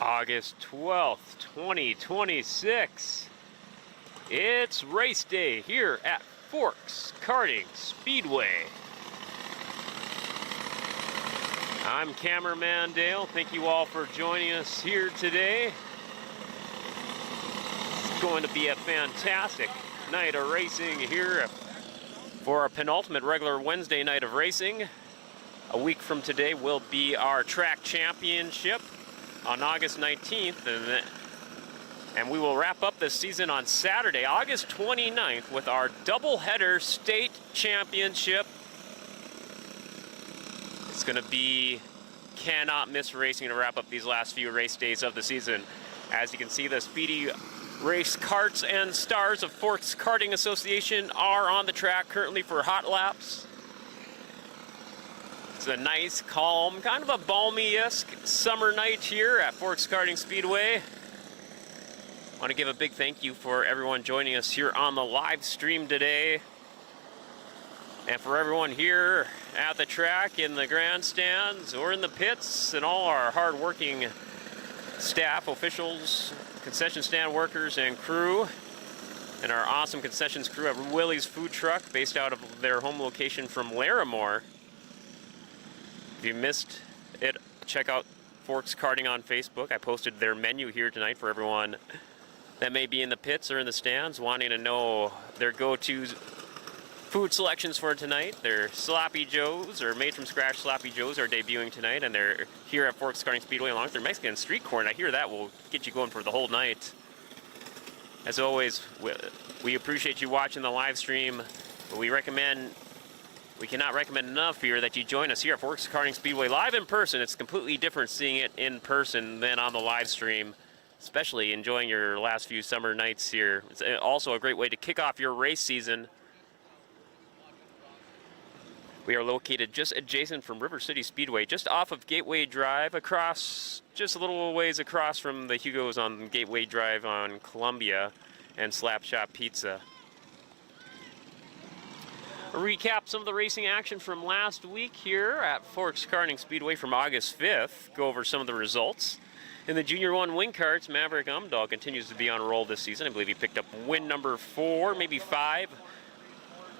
August 12th, 2026. It's race day here at Forks Karting Speedway. I'm cameraman Dale. Thank you all for joining us here today. It's going to be a fantastic night of racing here for our penultimate regular Wednesday night of racing. A week from today will be our track championship on August 19th, and we will wrap up this season on Saturday, August 29th, with our doubleheader state championship. It's going to be cannot miss racing to wrap up these last few race days of the season. As you can see, the speedy race karts and stars of Forks Karting Association are on the track currently for hot laps. It's a nice, calm, kind of a balmy-esque summer night here at Forks Karting Speedway. I want to give a big thank you for everyone joining us here on the live stream today. And for everyone here at the track, in the grandstands, or in the pits, and all our hard-working staff, officials, concession stand workers, and crew, and our awesome concessions crew at Willie's Food Truck, based out of their home location from Larimore. If you missed it, check out Forks Karting on Facebook. I posted their menu here tonight for everyone that may be in the pits or in the stands wanting to know their go-to food selections for tonight. Their Sloppy Joes, or made from scratch Sloppy Joes, are debuting tonight, and they're here at Forks Karting Speedway along with their Mexican street corn. I hear that will get you going for the whole night. As always, we appreciate you watching the live stream, but we cannot recommend enough here that you join us here at Forks Karting Speedway live in person. It's completely different seeing it in person than on the live stream, especially enjoying your last few summer nights here. It's also a great way to kick off your race season. We are located just adjacent from River City Speedway, just off of Gateway Drive, across, just a little ways across from the Hugo's on Gateway Drive on Columbia and Slap Shop Pizza. Recap some of the racing action from last week here at Forks Karting Speedway from August 5th. Go over some of the results. In the Junior 1 wing karts, Maverick Umdahl continues to be on a roll this season. I believe he picked up win number 4, maybe 5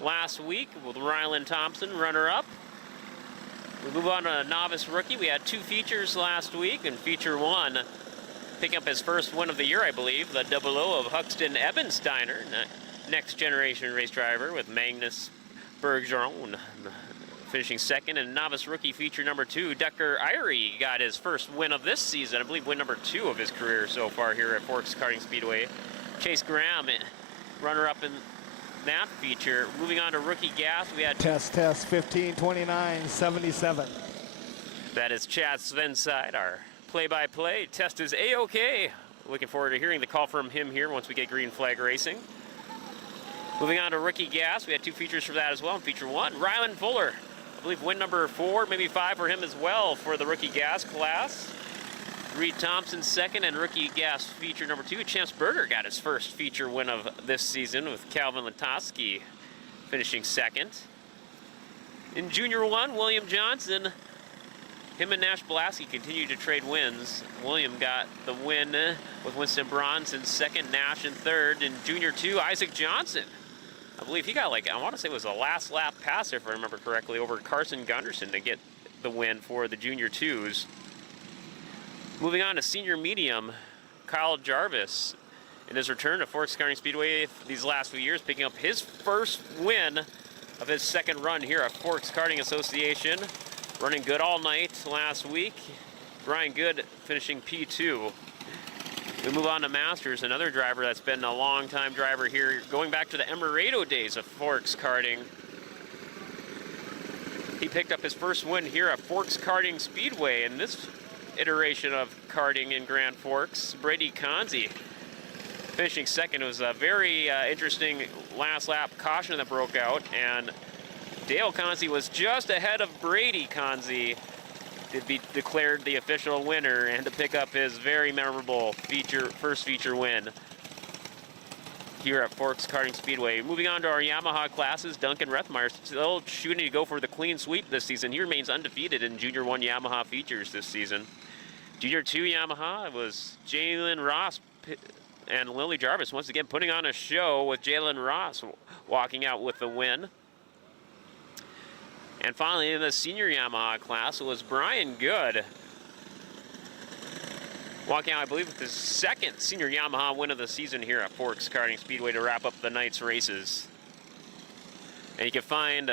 last week with Ryland Thompson, runner-up. We move on to novice rookie. We had 2 features last week, and feature 1 picking up his first win of the year, I believe, the 00 of Huxton Ebensteiner, next generation race driver with Magnus Bergeron finishing second. And novice rookie feature number 2, Decker Irie got his first win of this season, I believe win number 2 of his career so far here at Forks Karting Speedway. Chase Graham, runner-up in that feature. Moving on to rookie gas, we had test 15:29.77. That is Chad Svenside, our play-by-play. Test is A-OK. Looking forward to hearing the call from him here once we get green flag racing. Moving on to rookie gas, we had 2 features for that as well. In feature 1, Ryland Fuller, I believe win number 4, maybe 5 for him as well for the rookie gas class. Reed Thompson second, and rookie gas feature number 2, Chance Berger got his first feature win of this season with Calvin Latosky finishing second. In Junior 1, William Johnson, him and Nash Blasky continue to trade wins. William got the win with Winston Bronson second, Nash in third. In Junior 2, Isaac Johnson, I believe he got, like, I want to say it was a last lap pass, if I remember correctly, over Carson Gunderson to get the win for the Junior 2s. Moving on to senior medium, Kyle Jarvis, in his return to Forks Karting Speedway these last few years, picking up his first win of his second run here at Forks Karting Association. Running good all night last week. Brian Good finishing P2. We move on to Masters, another driver that's been a long-time driver here, going back to the Emerado days of Forks Karting. He picked up his first win here at Forks Karting Speedway in this iteration of karting in Grand Forks. Brady Conzi finishing second. It was a very interesting last lap caution that broke out, and Dale Conzi was just ahead of Brady Conzi to be declared the official winner and to pick up his very memorable first feature win here at Forks Karting Speedway. Moving on to our Yamaha classes, Duncan Rethmeyer still shooting to go for the clean sweep this season. He remains undefeated in Junior 1 Yamaha features this season. Junior 2 Yamaha, it was Jalen Ross and Lily Jarvis once again putting on a show, with Jalen Ross walking out with the win. And finally, in the senior Yamaha class, it was Brian Good walking out, I believe, with his second senior Yamaha win of the season here at Forks Karting Speedway to wrap up the night's races. And you can find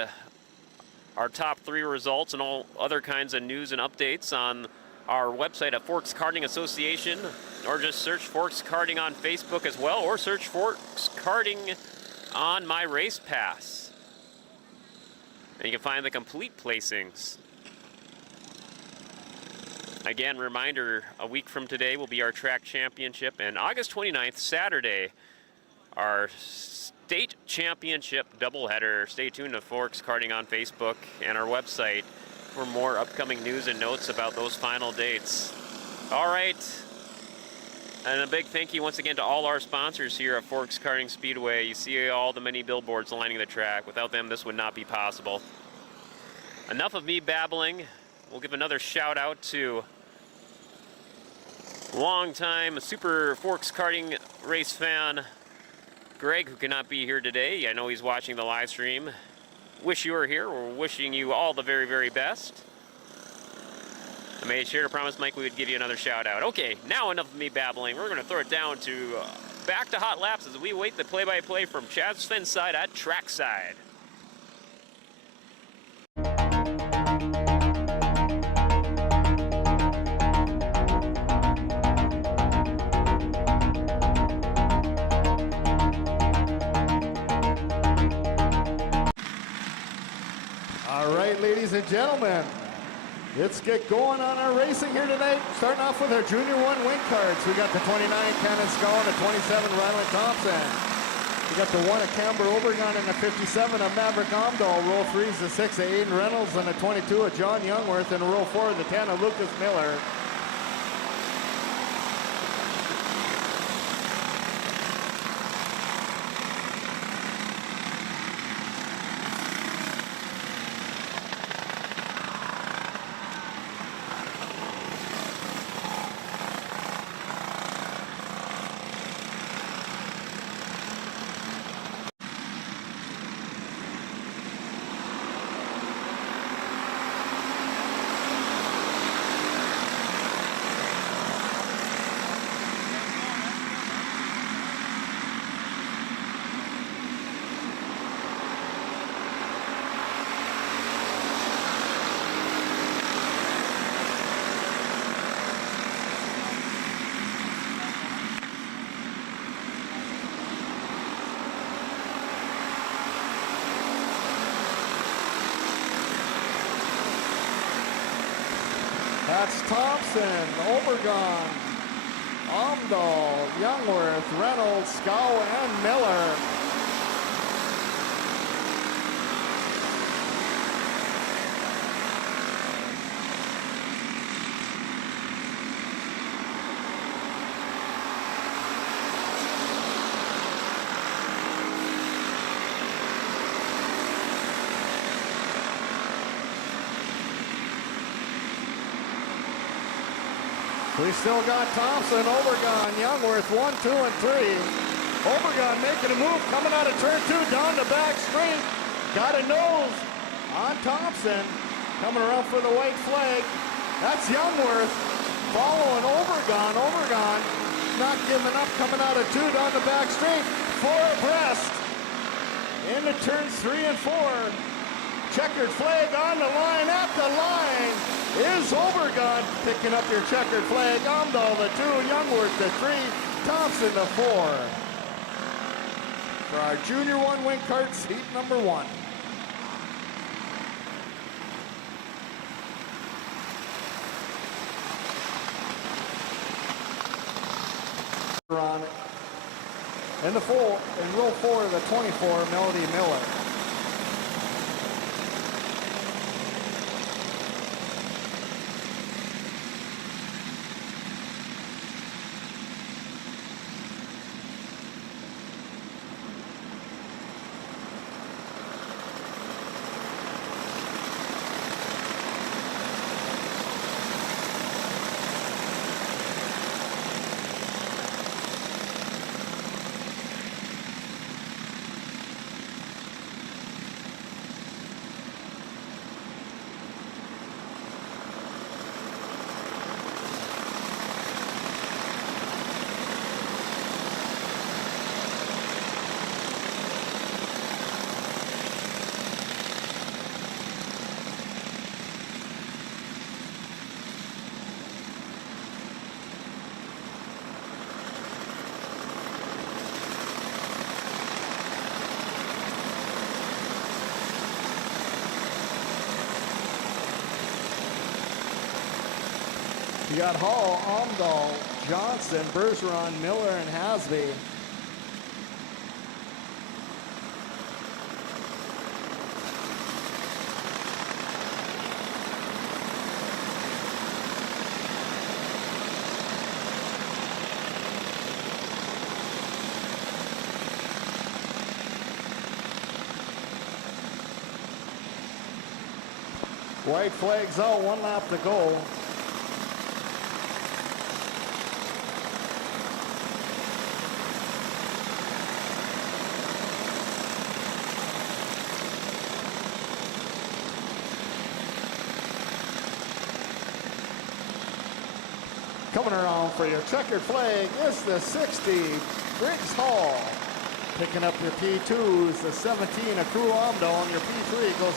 our top 3 results and all other kinds of news and updates on our website at Forks Karting Association, or just search Forks Karting on Facebook as well, or search Forks Karting on My Race Pass. And you can find the complete placings. Again, reminder, a week from today will be our track championship, and August 29th, Saturday, our state championship doubleheader. Stay tuned to Forks Karting on Facebook and our website for more upcoming news and notes about those final dates. All right, and a big thank you once again to all our sponsors here at Forks Karting Speedway. You see all the many billboards lining the track. Without them, this would not be possible. Enough of me babbling. We'll give another shout out to longtime Super Forks Karting race fan Greg, who cannot be here today. I know he's watching the live stream. Wish you were here. We're wishing you all the very, very best. I made sure to promise Mike we would give you another shout out. Okay, now enough of me babbling. We're going to throw it down to back to hot laps as we await the play-by-play from Chad Svenside at trackside. All right, ladies and gentlemen, let's get going on our racing here tonight. Starting off with our Junior 1 wing cards. We got the 29 Cannon Skull and the 27 Ryland Thompson. We got the 1 of Camber Obregon and the 57 of Maverick Omdahl. Row 3 is the 6 of Aiden Reynolds and the 22 of John Youngworth. And row 4 the 10 of Lucas Miller. That's Thompson, Obregon, Omdahl, Youngworth, Reynolds, Scow, and Miller. We still got Thompson, Obregon, Youngworth, 1, 2, and 3. Obregon making a move, coming out of turn 2, down the back straight. Got a nose on Thompson, coming around for the white flag. That's Youngworth following Obregon. Obregon not giving up, coming out of 2, down the back straight. 4 abreast into turns 3 and 4. Checkered flag on the line, at the line is Obregon, picking up your checkered flag. Omdahl the 2, Youngworth the 3, Thompson the 4. For our Junior 1 wing carts, heat number 1. In row 4, the 24, Melody Miller. You got Hall, Omdahl, Johnson, Bergeron, Miller, and Hasby. White flags out, 1 lap to go. Coming around for your checkered flag is the 60, Briggs Hall. Picking up your P2s, the 17 of Crew Omdahl, and your P3 goes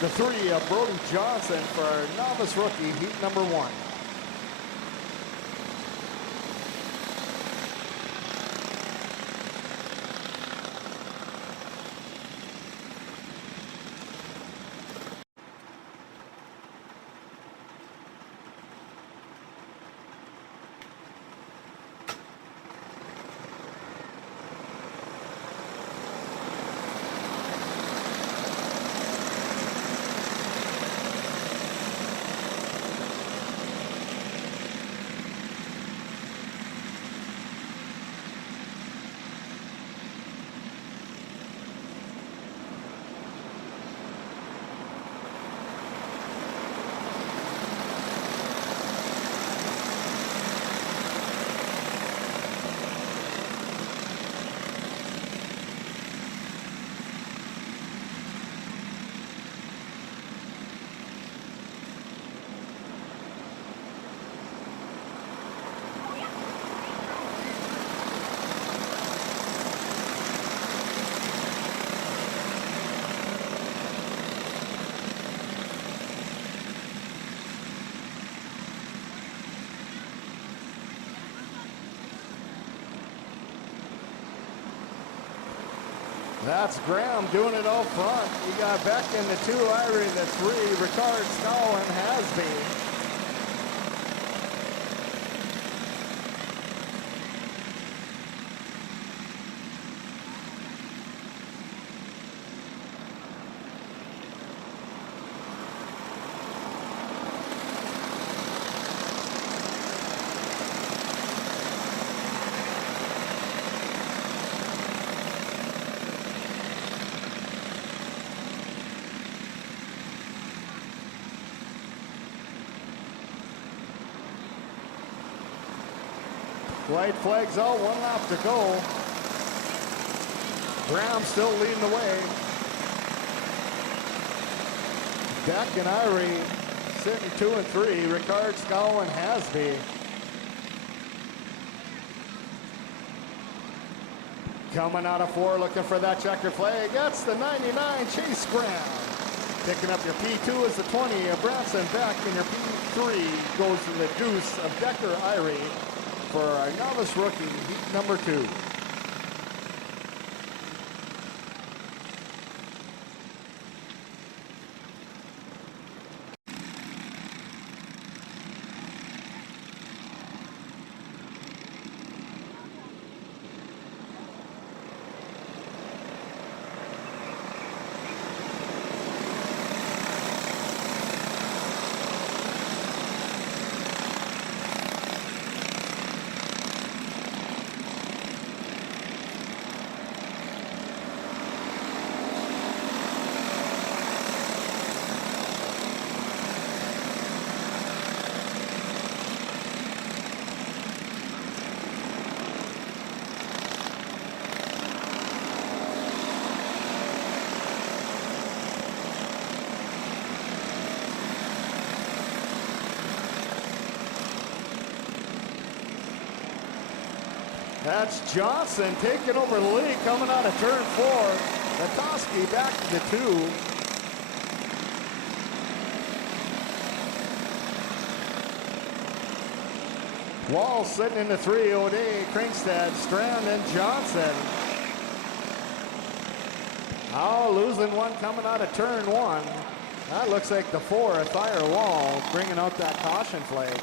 the 3 of Brody Johnson for novice rookie, heat number 1. That's Graham doing it out front. You got Beck in the 2, Irie in the 3, Ricard, Snow, and Hasby. White flags out, 1 lap to go. Graham still leading the way. Beck and Irie sitting 2 and 3. Ricard, Scow, and Hasby. Coming out of 4, looking for that checkered flag. That's the 99, Chase Graham. Picking up your P2 is the 20 of Branson Beck, and your P3 goes to the deuce of Decker Irie for our novice rookie, heat number 2. That's Johnson taking over the lead coming out of turn 4. Natoski back to the 2. Wall sitting in the 3. O'Day, Krinkstad, Strand, and Johnson. Now losing one coming out of turn 1. That looks like the 4 at Firewall bringing out that caution flag.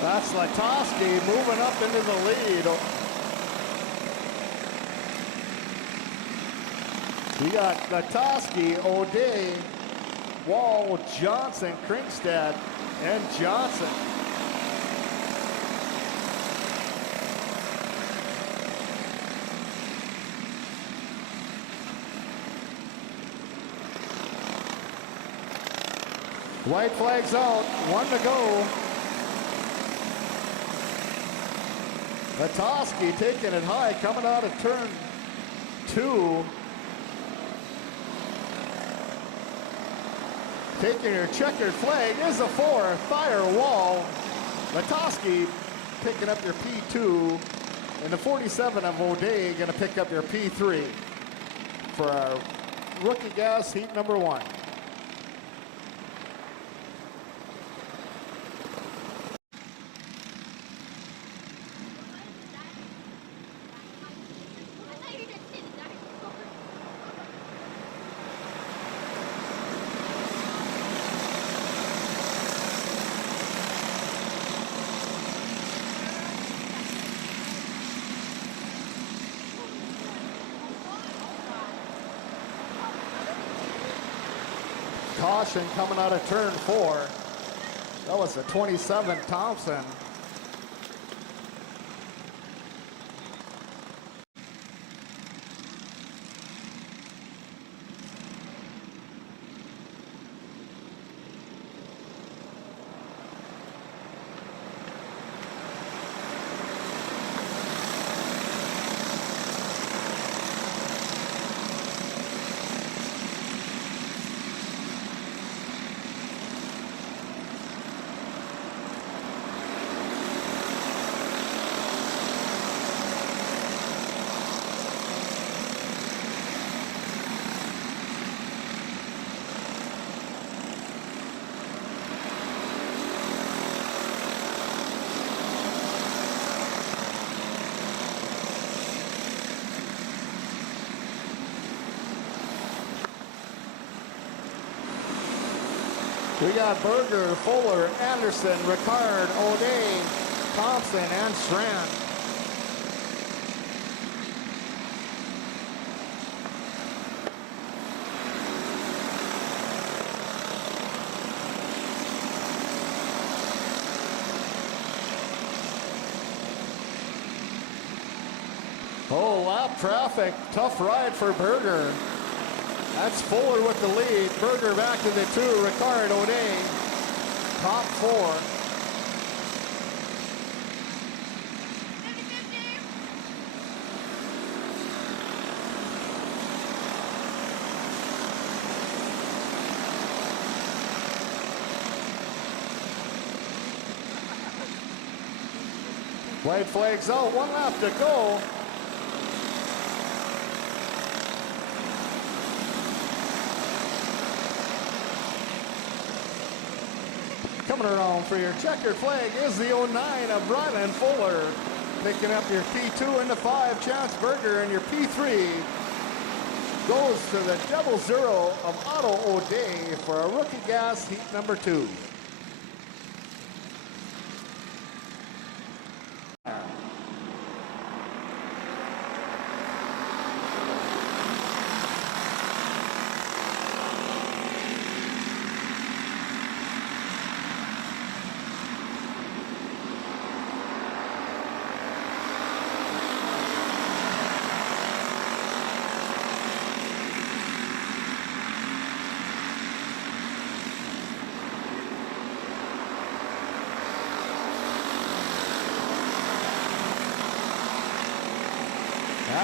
That's Latowski moving up into the lead. We got Latowski, O'Day, Wall, Johnson, Kringstad, and Johnson. White flag's out, 1 to go. Latowski taking it high, coming out of turn 2. Taking your checkered flag is a 4, Firewall. Latowski picking up your P2, and the 47 of O'Day gonna pick up your P3 for our rookie gas heat number 1. Caution coming out of turn 4. That was a 27 Thompson. We got Berger, Fuller, Anderson, Ricard, O'Day, Thompson, and Strand. Oh, lap traffic, tough ride for Berger. That's Fuller with the lead. Berger back to the 2. Ricard, O'Day, top 4. White flag's out, 1 lap to go. Coming around for your checkered flag is the 09 of Ryland Fuller. Picking up your P2 into 5, Chance Berger, and your P3 goes to the 00 of Otto O'Day for a rookie gas heat number 2.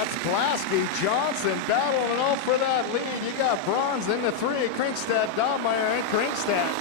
That's Plasky, Johnson battling it out for that lead. You got bronze in the 3, Krinkstad, Dobmeyer, and Krinkstad.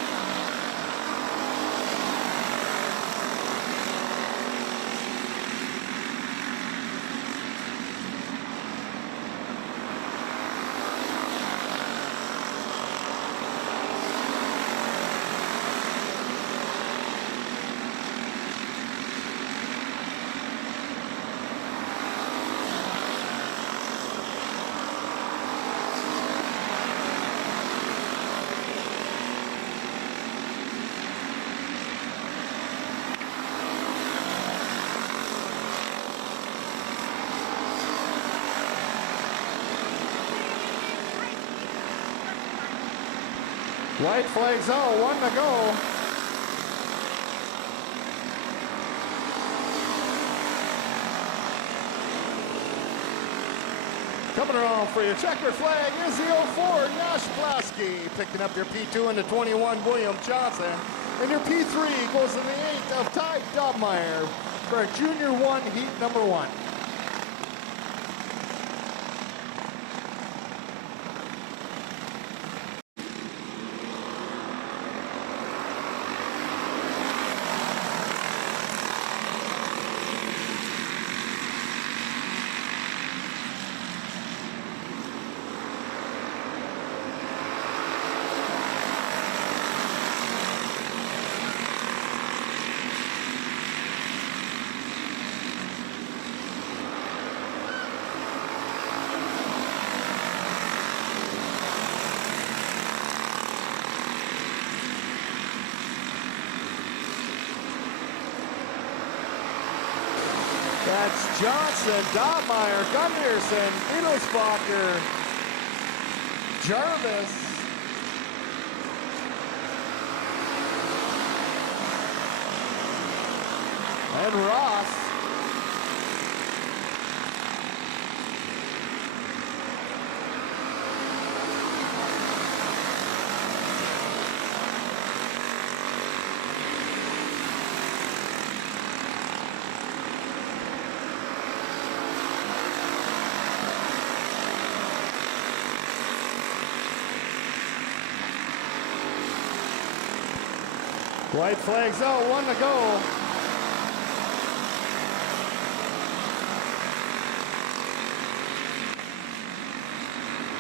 White flags out, 1 to go. Coming around for your checker flag is the 04, Nash Plasky. Picking up your P2 into 21, William Johnson. And your P3 goes to the 8 of Ty Dobmeyer for Junior 1, heat number 1. That's Johnson, Dobmeyer, Gunderson, Edelsbacher, Jarvis, and Ross. White flags out, 1 to go.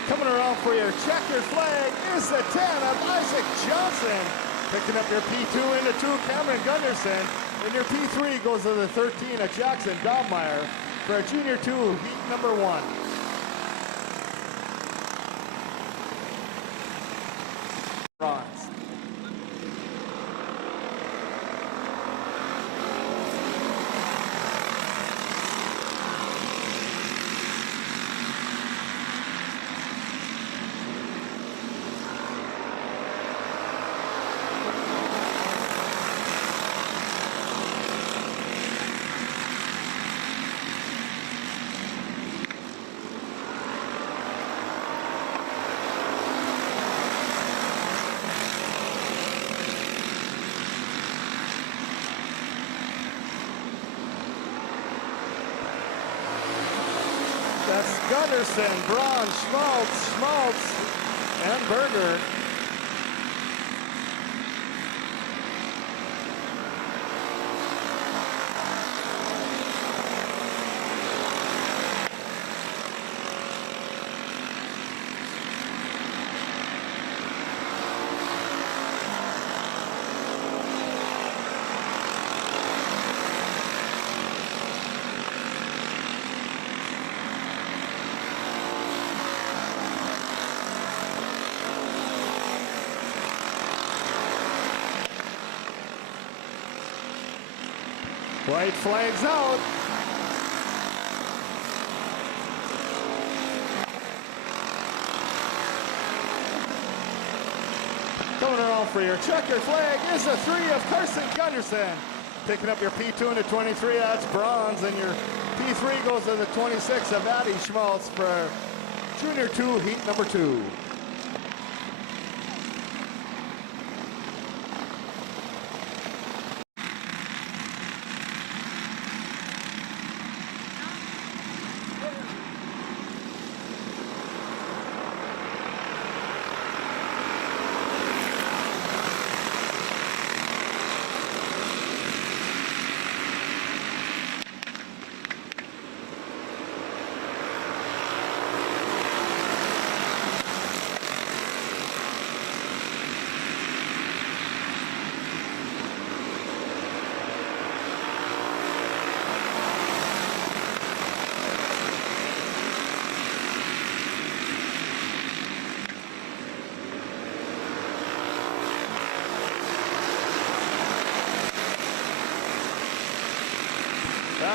Coming around for your checker flag is the 10 of Isaac Johnson. Picking up your P2 into 2, Cameron Gunderson. And your P3 goes to the 13 of Jackson Dobmeyer for a Junior 2, heat number 1. Bronze. That's Gunderson, Braun, Schmaltz, and Berger. White flags out. Coming around for your checker flag is the 3 of Carson Gunderson. Picking up your P2 into 23, that's bronze, and your P3 goes to the 26 of Addy Schmaltz for Junior 2, heat number 2.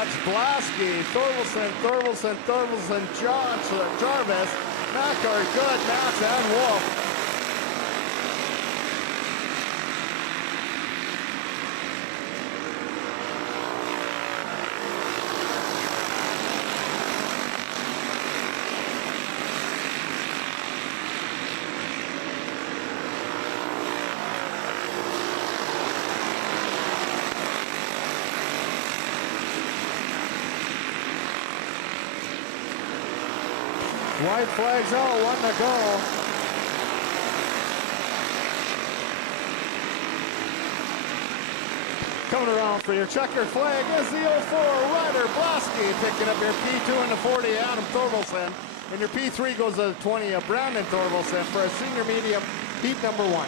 That's Blasky, Thorvilson, Jarvis, Mackart, good, Max, and Wolf. White flags out, 1 to go. Coming around for your checker flag is the 04 Ryder Blasky, picking up your P2 and the 40, Adam Thorvilson. And your P3 goes to the 20 of Brandon Thorvilson for a senior medium heat number 1.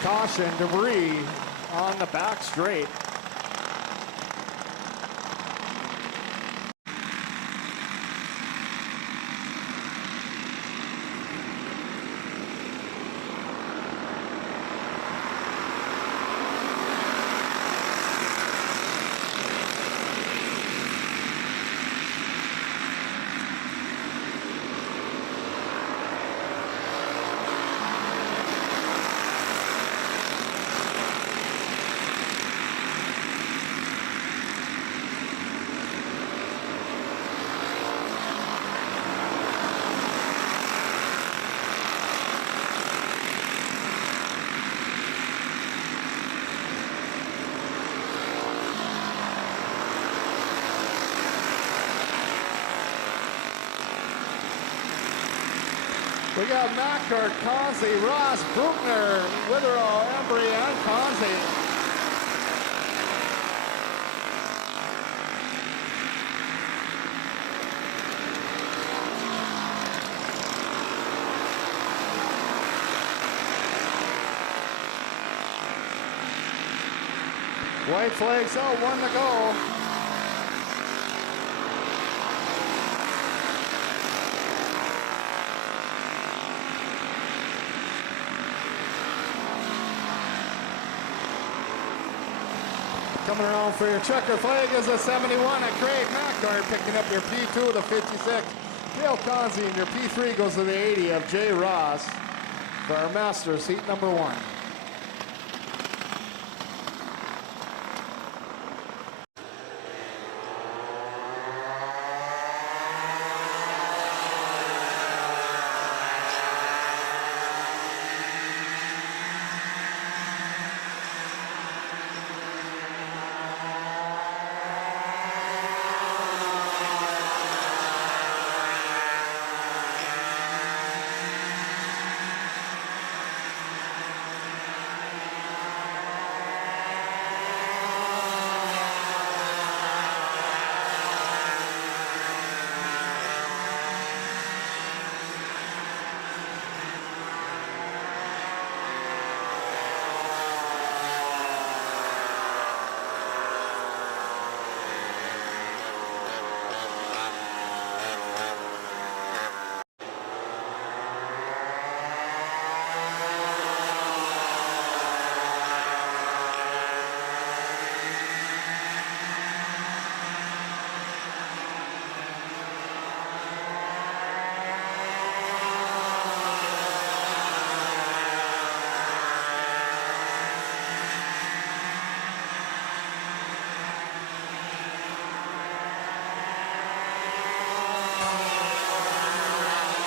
Caution, debris on the back straight. We got Mackart, Conzi, Ross, Bruckner, Witherall, Embry, and Conzi. White flags out, 1 to go. Coming around for your checker flag is a 71 at Craig Mackart, picking up your P2 to 56. Dale Conzi, and your P3 goes to the 80 of Jay Ross for our Masters heat number 1.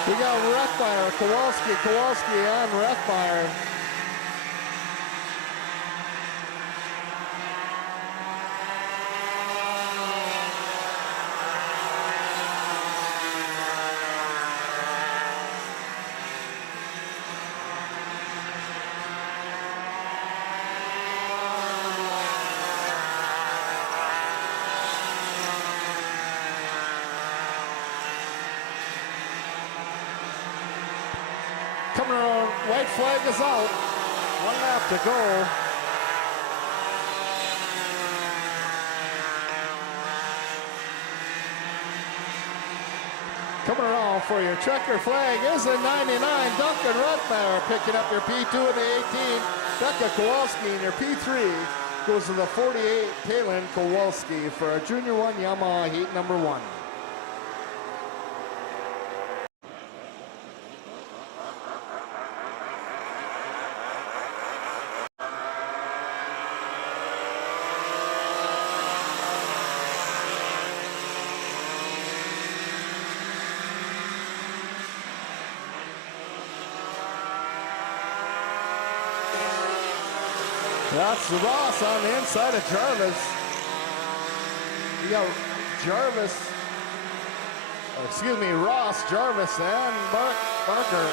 We got Rethmeyer, Kowalski, and Rethmeyer. Coming around, white flag is out. 1 lap to go. Coming around for your checker flag is a 99, Duncan Rutmeyer picking up your P2 and the 18. Becca Kowalski in your P3 goes to the 48, Kaylin Kowalski for a Junior 1 Yamaha heat number 1. That's Ross on the inside of Jarvis. You got Ross, Jarvis, and Barker.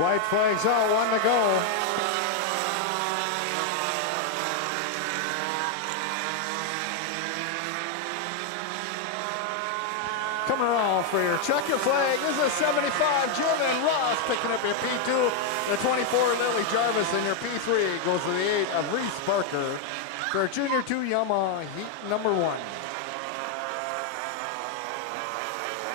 White flags out, 1 to go. Coming around for your checker flag is a 75, Jillian Ross picking up your P2. The 24, Lily Jarvis, and your P3 goes to the 8 of Reese Barker for Junior 2 Yamaha heat number 1.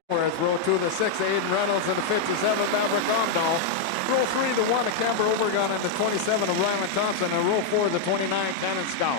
Whereas row 2, the 6, Aiden Reynolds, and the 57, Maverick Omdahl. Row 3, the 1 of Camber Obergon, and the 27 of Ryland Thompson, and row 4, the 29, Cannon Scowl.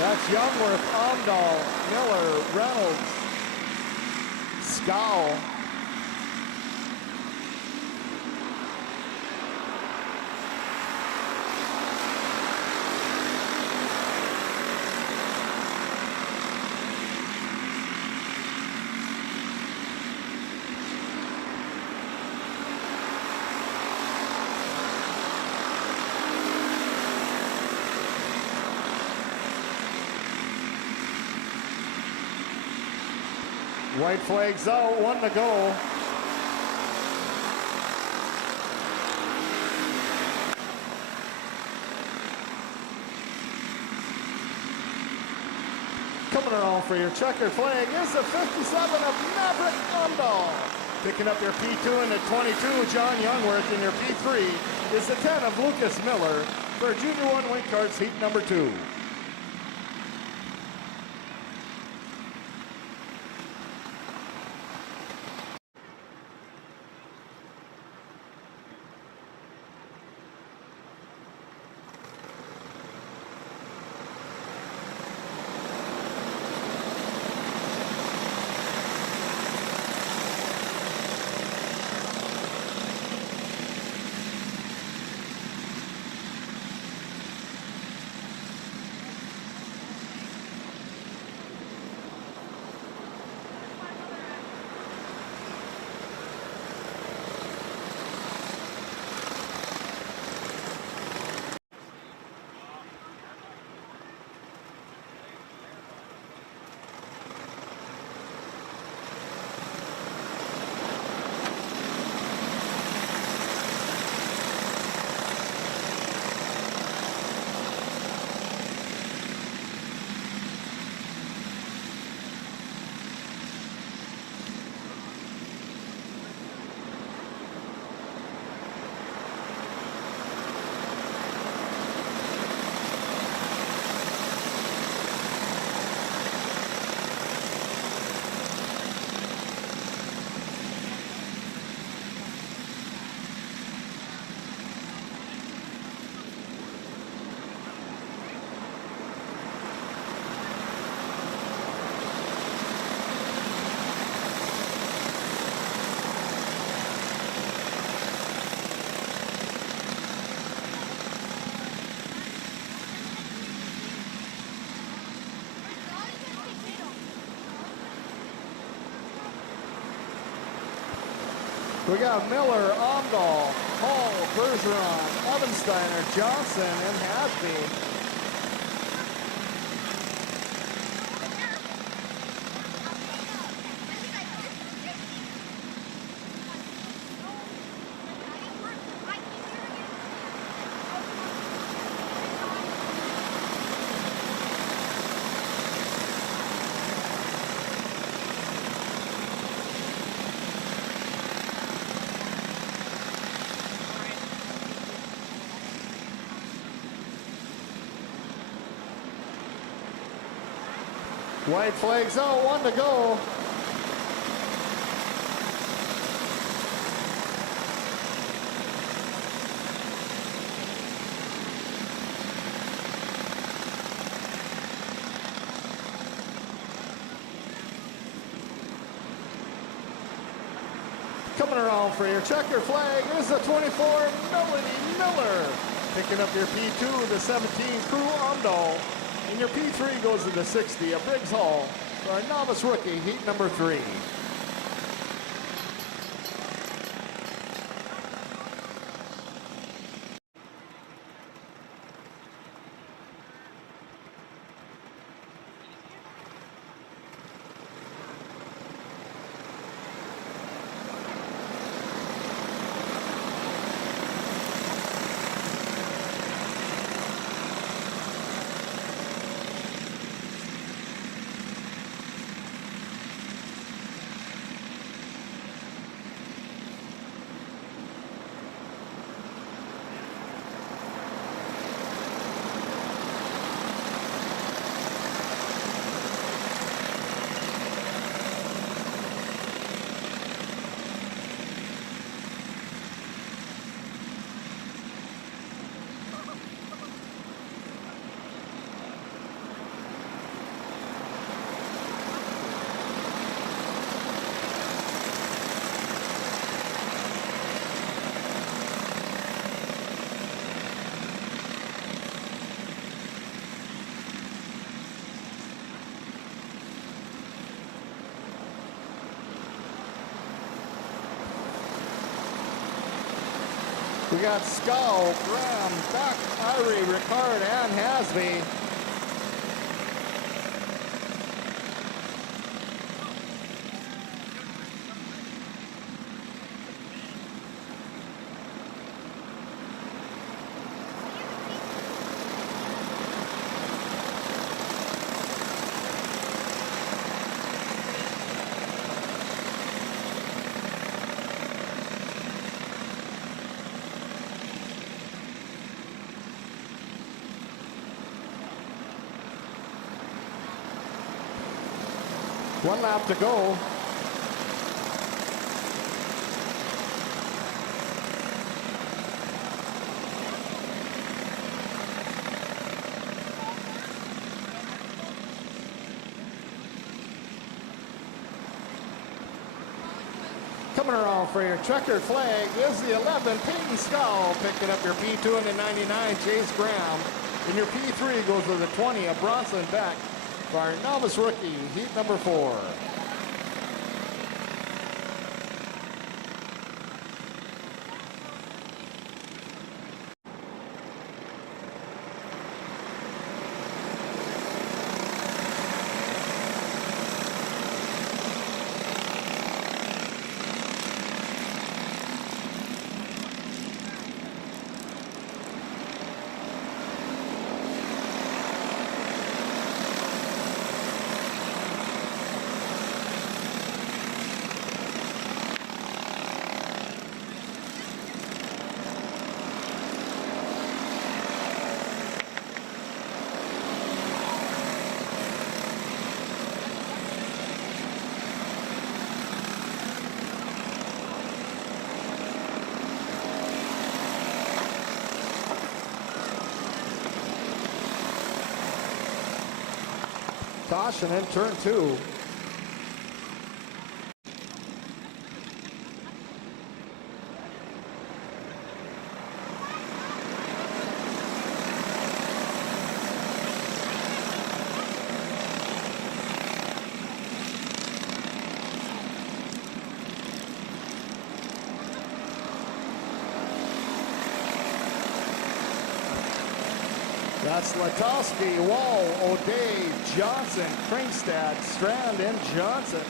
That's Youngworth, Omdahl, Miller, Reynolds, Scow. White flags out, 1 to go. Coming around for your checker flag is the 57 of Maverick Omdahl. Picking up your P2 and the 22, John Youngworth, and your P3 is the 10 of Lucas Miller for Junior 1 Wing Karts heat number 2. We got Miller, Omdahl, Hall, Bergeron, Evansteiner, Johnson, and Hasby. White flags out, 1 to go. Coming around for your checker flag is the 24, Melody Miller. Picking up your P2, the 17, Crew Omdahl. And your P3 goes to the 60 of Briggs Hall for our novice rookie, heat number 3. We got Skull, Graham, Beck, Irie, Ricard, and Hasby. One lap to go. Coming around for your checkered flag is the 11, Peyton Skull, picking up your P2 and the 99, Chase Graham. And your P3 goes to the 20 of Bronson Beck for our novice rookie, heat number 4. Caution in turn 2. That's Latowski, Wall, O'Day, Johnson, Kringstad, Strand, and Johnson.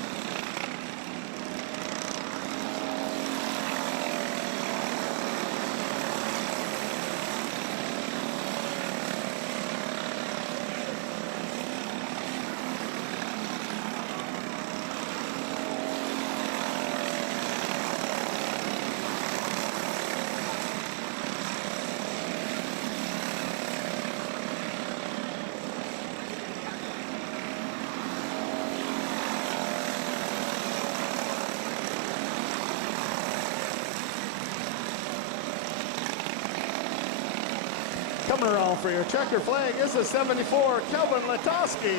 Coming around for your checker flag is the 74, Kelvin Latowski.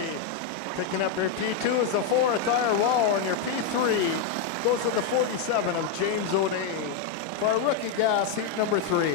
Picking up your P2 is the 4, Tyre Wall, and your P3 goes to the 47 of James O'Day for our rookie gas heat number 3.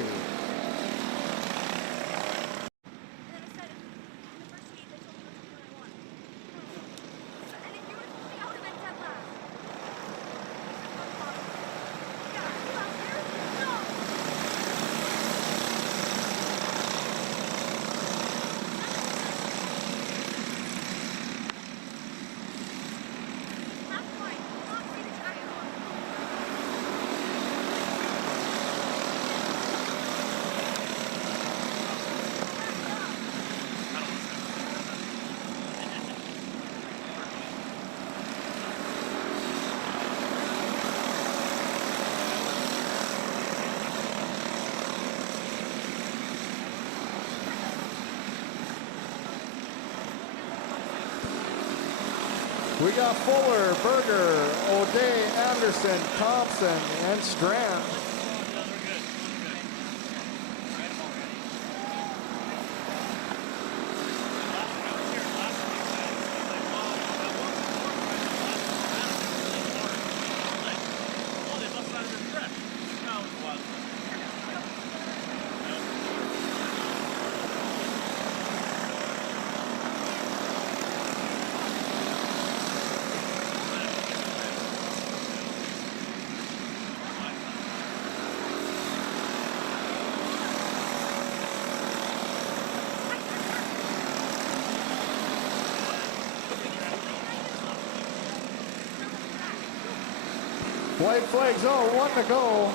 We got Fuller, Berger, O'Day, Anderson, Thompson, and Strand. White flags out, 1 to go.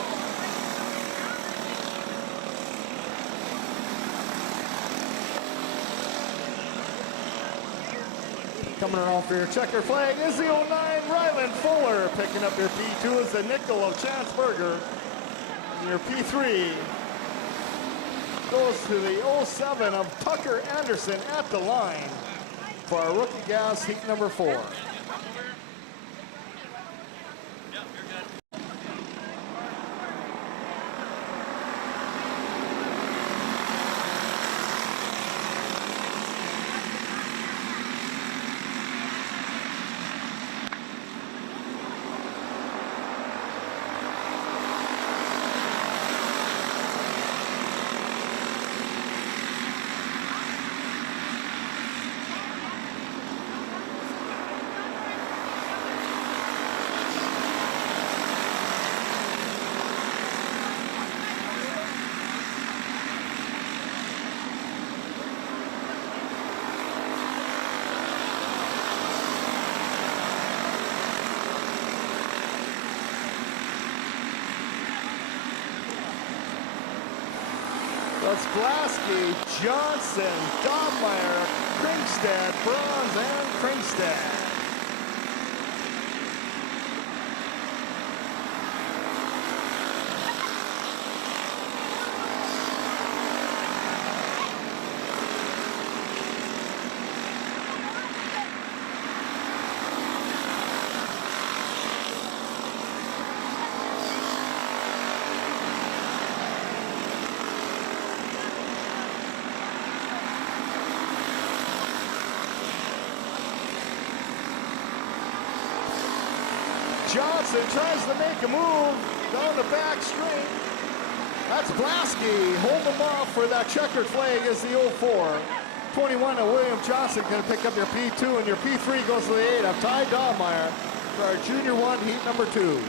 Coming around for your checker flag is the 09 Ryland Fuller. Picking up your P2 is the nickel of Chance Berger. And your P3 goes to the 07 of Tucker Anderson at the line for our rookie gas heat number 4. That's Blasky, Johnson, Dobmeyer, Kringstad, Bronze, and Kringstad. Johnson tries to make a move down the back straight. That's Blasky holding him off for that checkered flag is the 04. 21 of William Johnson can pick up your P2, and your P3 goes to the 8 of Ty Dahlmeyer for our Junior 1 heat number 2.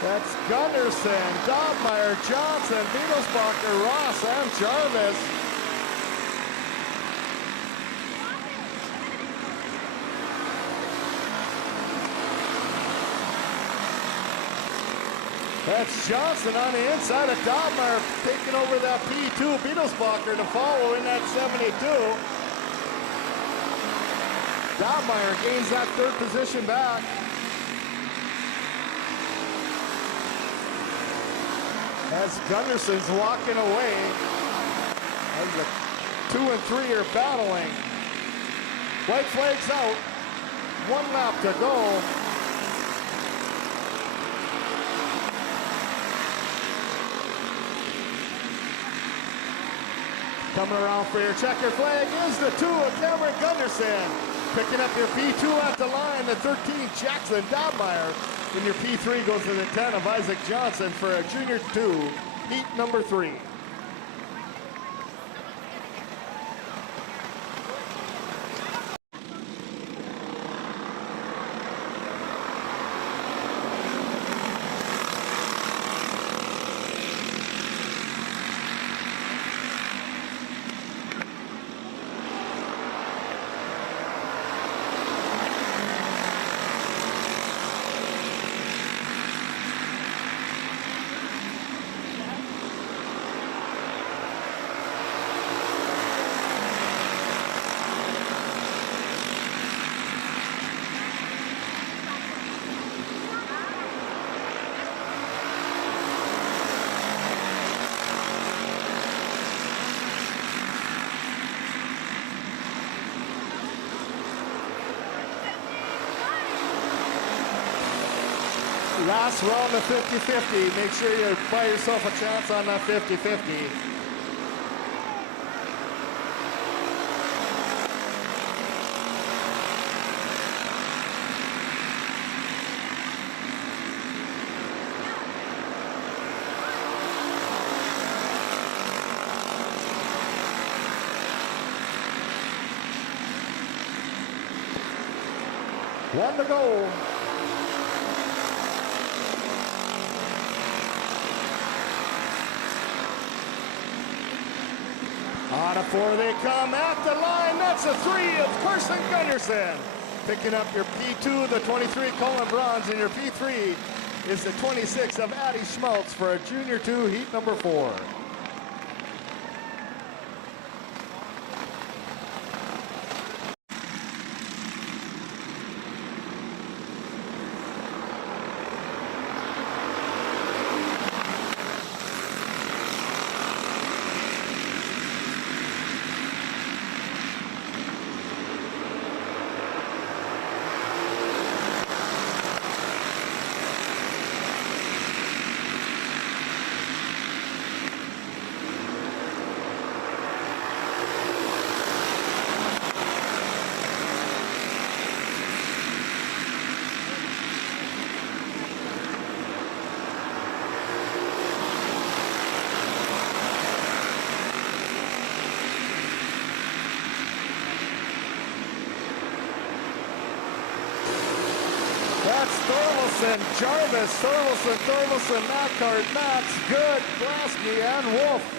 That's Gunderson, Dobmeyer, Johnson, Beetlesbacher, Ross, and Jarvis. That's Johnson on the inside of Dobmeyer, taking over that P2. Beetlesbacher to follow in that 72. Dobmeyer gains that 3rd position back. As Gunderson's walking away, as the 2 and 3 are battling. White flag's out, 1 lap to go. Coming around for your checker flag is the 2 of Cameron Gunderson. Picking up your P2 at the line, the 13 Jackson Dobmeyer. And your P3 goes to the 10 of Isaac Johnson for a Junior 2, heat number 3. Last round of 50-50. Make sure you buy yourself a chance on that 50-50. One to go. On a four they come at the line. That's a three of Carson Gunderson. Picking up your P2, the 23, Colin Bronze, and your P3 is the 26 of Addie Schmaltz for a Junior 2, heat number 4. That's Thorvaldsen, Jarvis, Thorvaldsen, Mackart, Matz, Good, Brosky, and Wolf.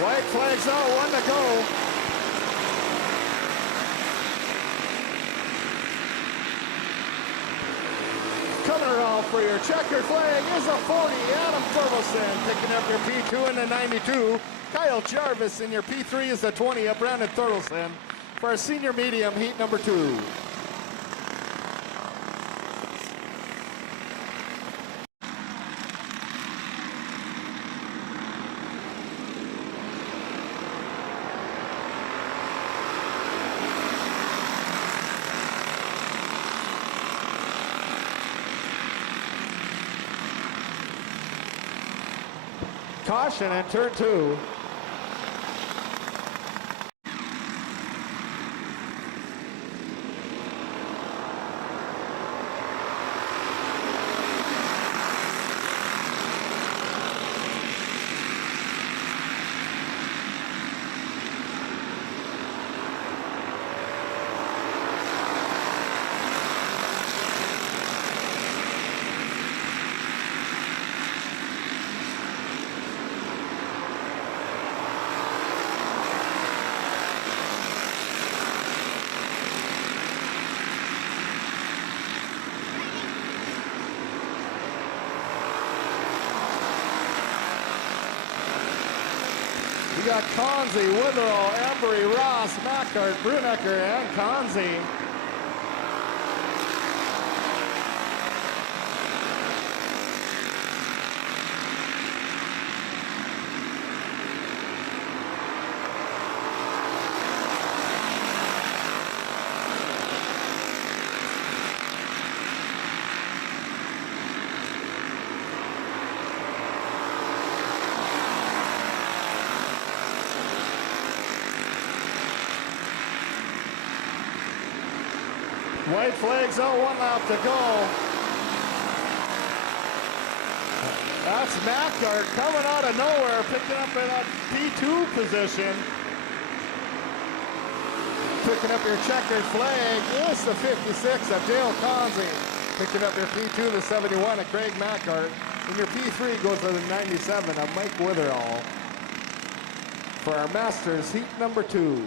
White flags out, one to go. Coming around for your checkered flag is a 40, Adam Thorvaldsen, picking up your P2 and the 92. Kyle Jarvis in your P3 is the 20 of Brandon Thorvaldsen for our senior medium heat number 2. Caution in turn 2. We got Conzi, Witherall, Embry, Ross, Mackart, Brunecker, and Conzi. White flags out, one lap to go. That's Mackart coming out of nowhere, picking up in that P2 position. Picking up your checkered flag is the 56 of Dale Conzi. Picking up your P2, the 71 of Craig Mackart. And your P3 goes to the 97 of Mike Witherall for our Masters heat number 2.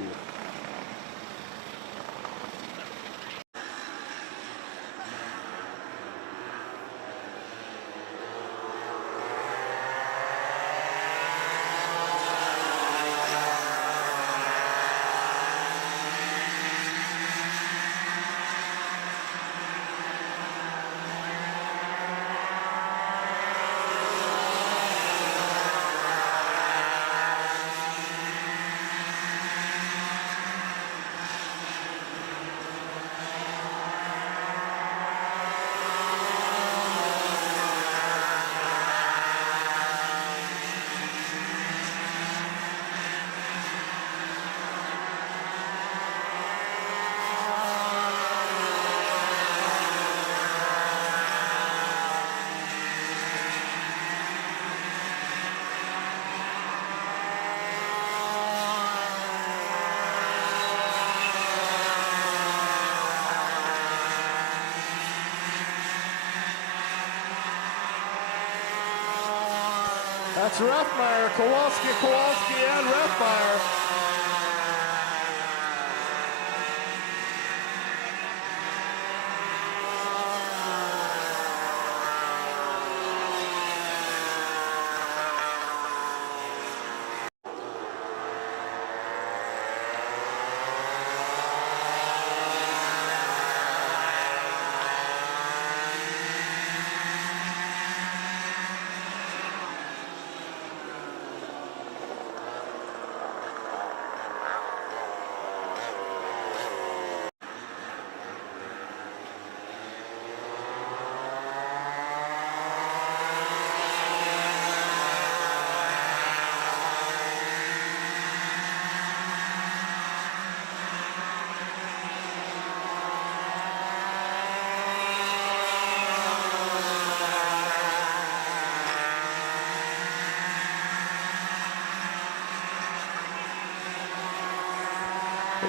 That's Refmeyer, Kowalski, and Refmeyer.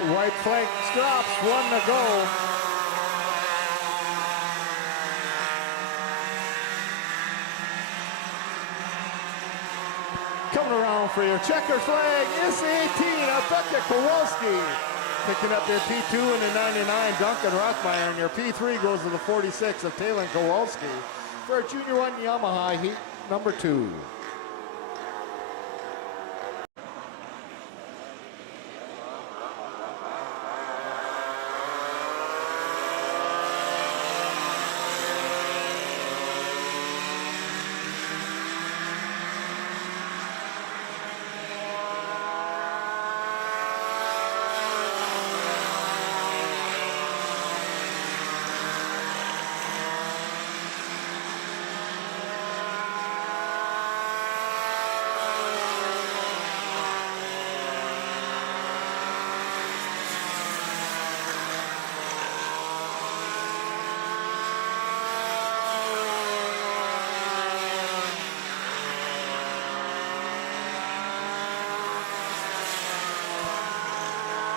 White flag drops, 1 to go. Coming around for your checker flag is 18, Rebecca Kowalski. Picking up their P2 and the 99, Duncan Rothmeyer, and your P3 goes to the 46 of Talon Kowalski for a Junior 1 Yamaha heat number 2.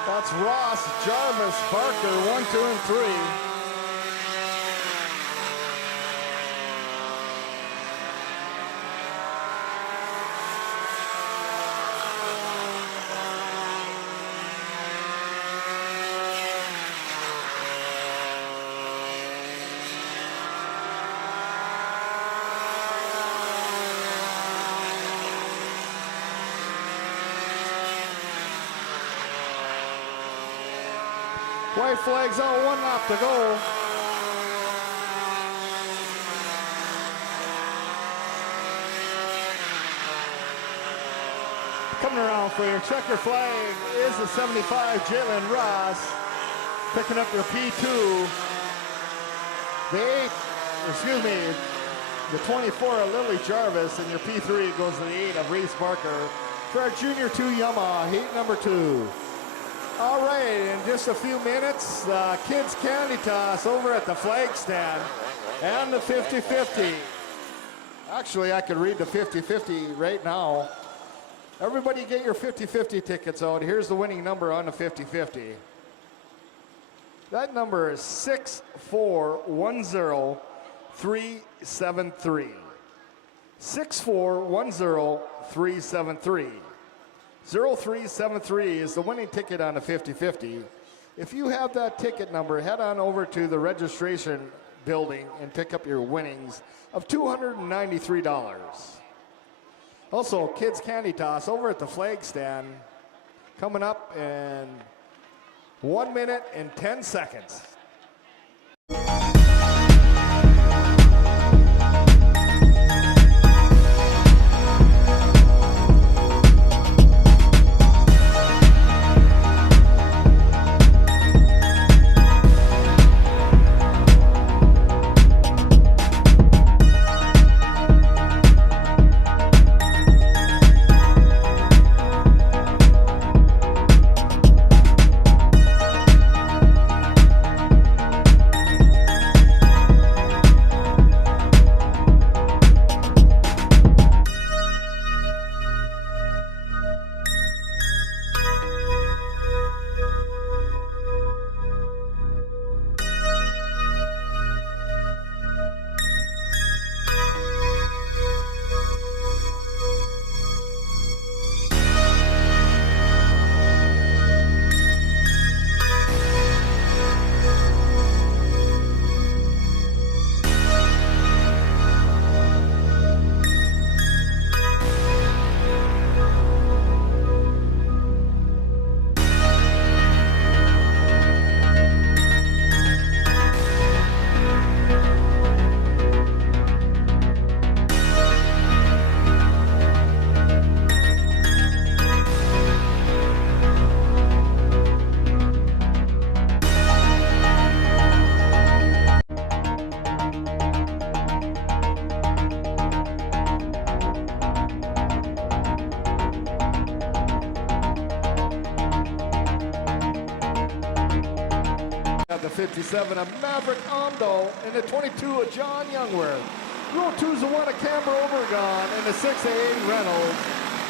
That's Ross, Jarvis, Barker, 1, 2, and 3. White flags out, 1 lap to go. Coming around for your checker flag is the 75, Jalen Ross. Picking up your P2. The 24 of Lily Jarvis, and your P3 goes to the 8 of Reese Barker for our Junior 2 Yamaha, heat number 2. All right, in just a few minutes, kids candy toss over at the flag stand and the 50-50. Actually, I could read the 50-50 right now. Everybody get your 50-50 tickets out. Here's the winning number on the 50-50. That number is 6410373. 6410373. 0373 is the winning ticket on the 50-50. If you have that ticket number, head on over to the registration building and pick up your winnings of $293. Also, kids candy toss over at the flag stand coming up in 1 minute and 10 seconds. the 57 of Maverick Amdo, and the 22 of John Youngworth. Row 2's the 1 of Camber Obergon, and the 6 of Aiden Reynolds.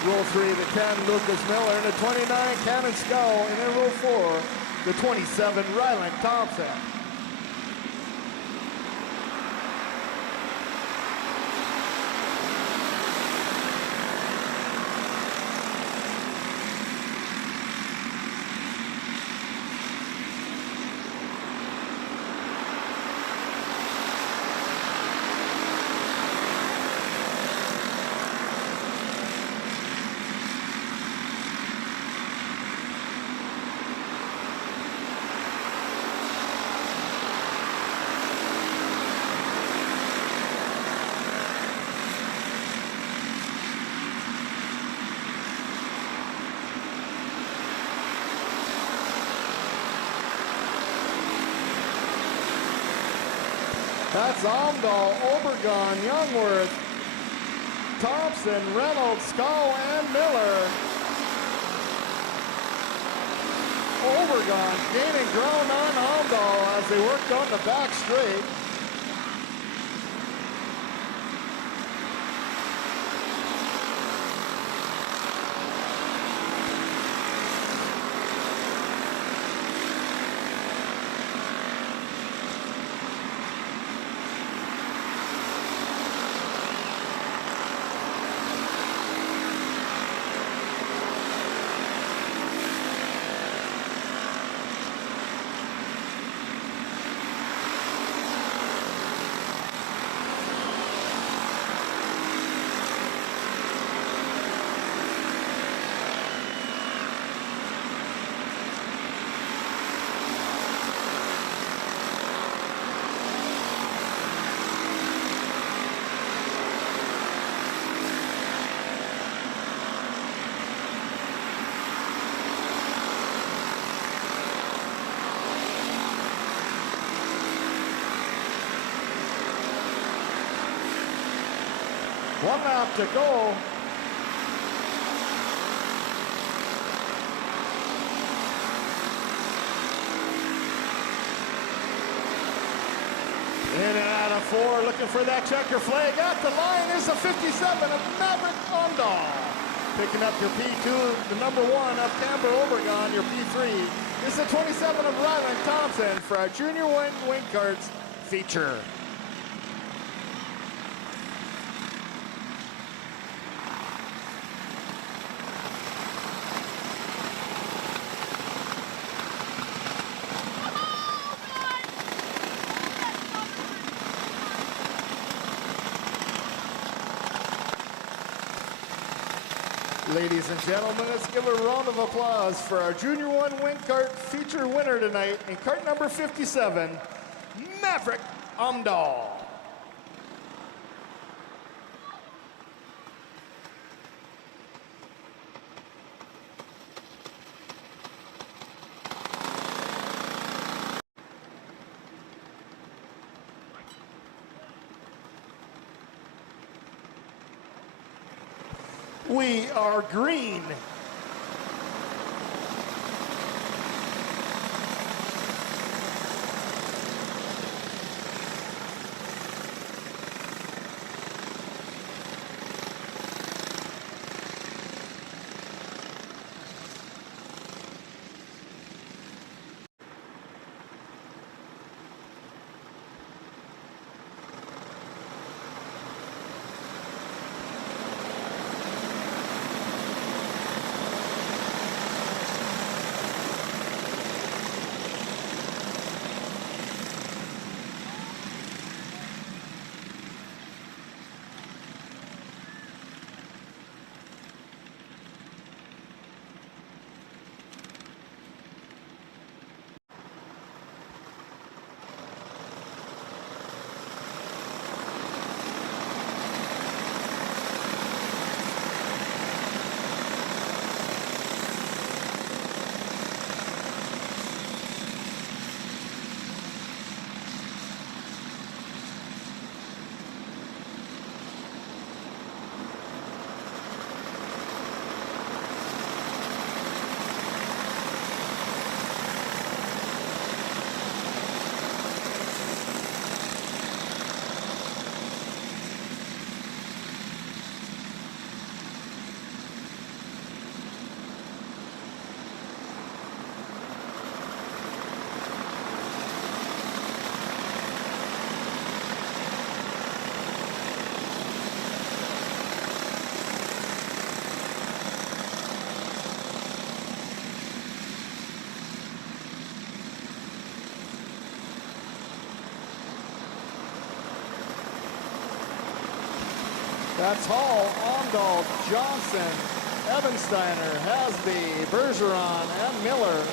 Row 3, the 10 Lucas Miller, and the 29 Cannon Scow, and in row 4, the 27 Ryland Thompson. That's Amdahl, Obergon, Youngworth, Thompson, Reynolds, Scow, and Miller. Obergon gaining ground on Amdahl as they worked on the back straight. One lap to go. In and out of 4, looking for that checker flag. At the line is the 57 of Maverick Amdahl. Picking up your P2, the number 1 of Camber Obergon, your P3. It's the 27 of Ryland Thompson for our Junior Wing Karts feature. Ladies and gentlemen, let's give a round of applause for our Junior 1 Wing Kart feature winner tonight in kart number 57, Maverick Amdahl. We are green. That's Hall, Ondal, Johnson, Ebensteiner, Hasby, Bergeron, and Miller.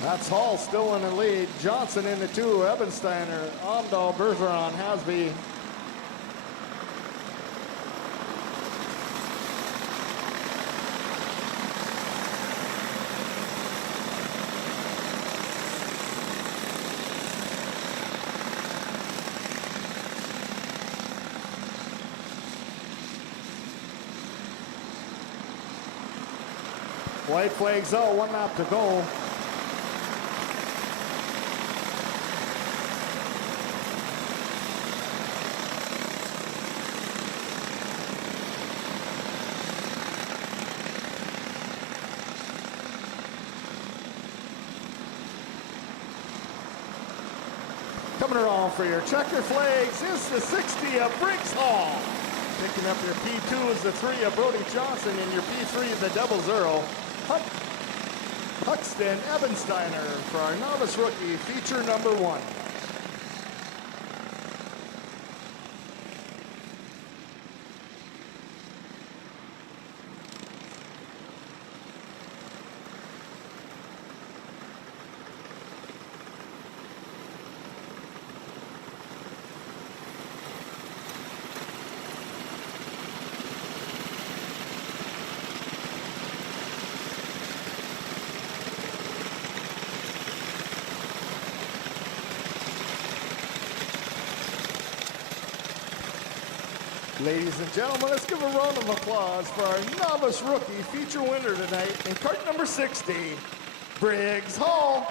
That's Hall still in the lead. Johnson in the 2, Ebensteiner, Ondal, Bergeron, Hasby. White flags out, 1 lap to go. Coming around for your checker flags is the 60 of Briggs Hall. Picking up your P2 is the 3 of Brody Johnson, and your P3 is the 00. Huxton Ebensteiner for our novice rookie, feature number 1. Ladies and gentlemen, let's give a round of applause for our novice rookie feature winner tonight in cart number 60, Briggs Hall.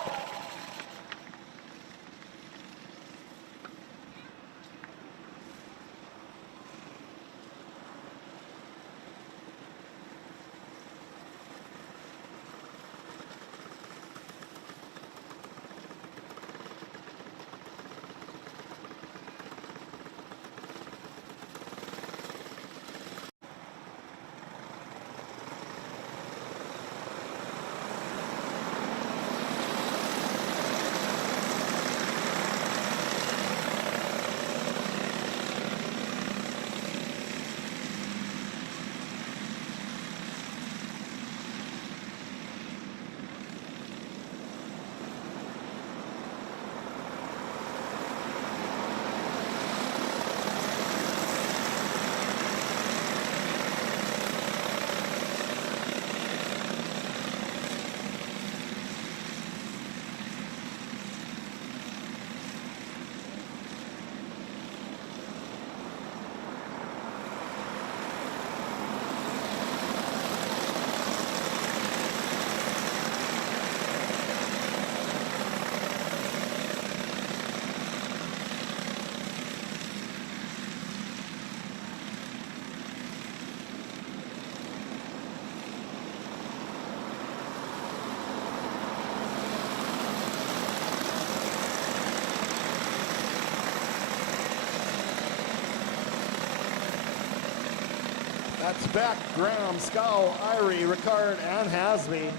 That's Beck, Graham, Scow, Irie, Ricard, and Hasby.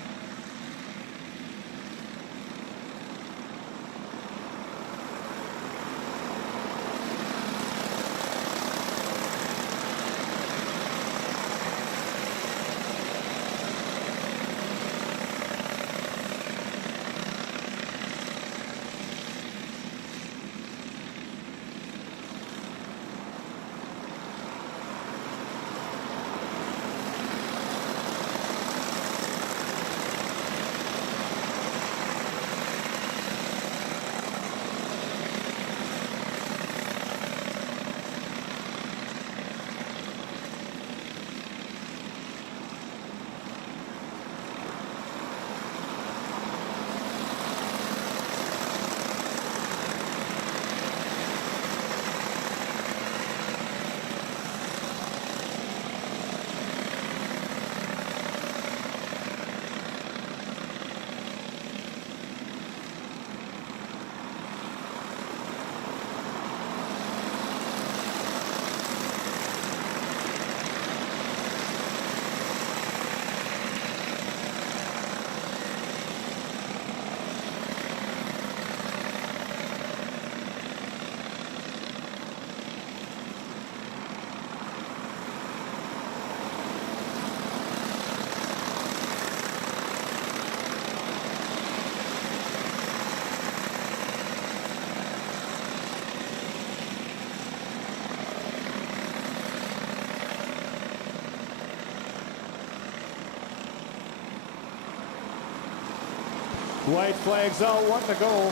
White flags out, 1 to go.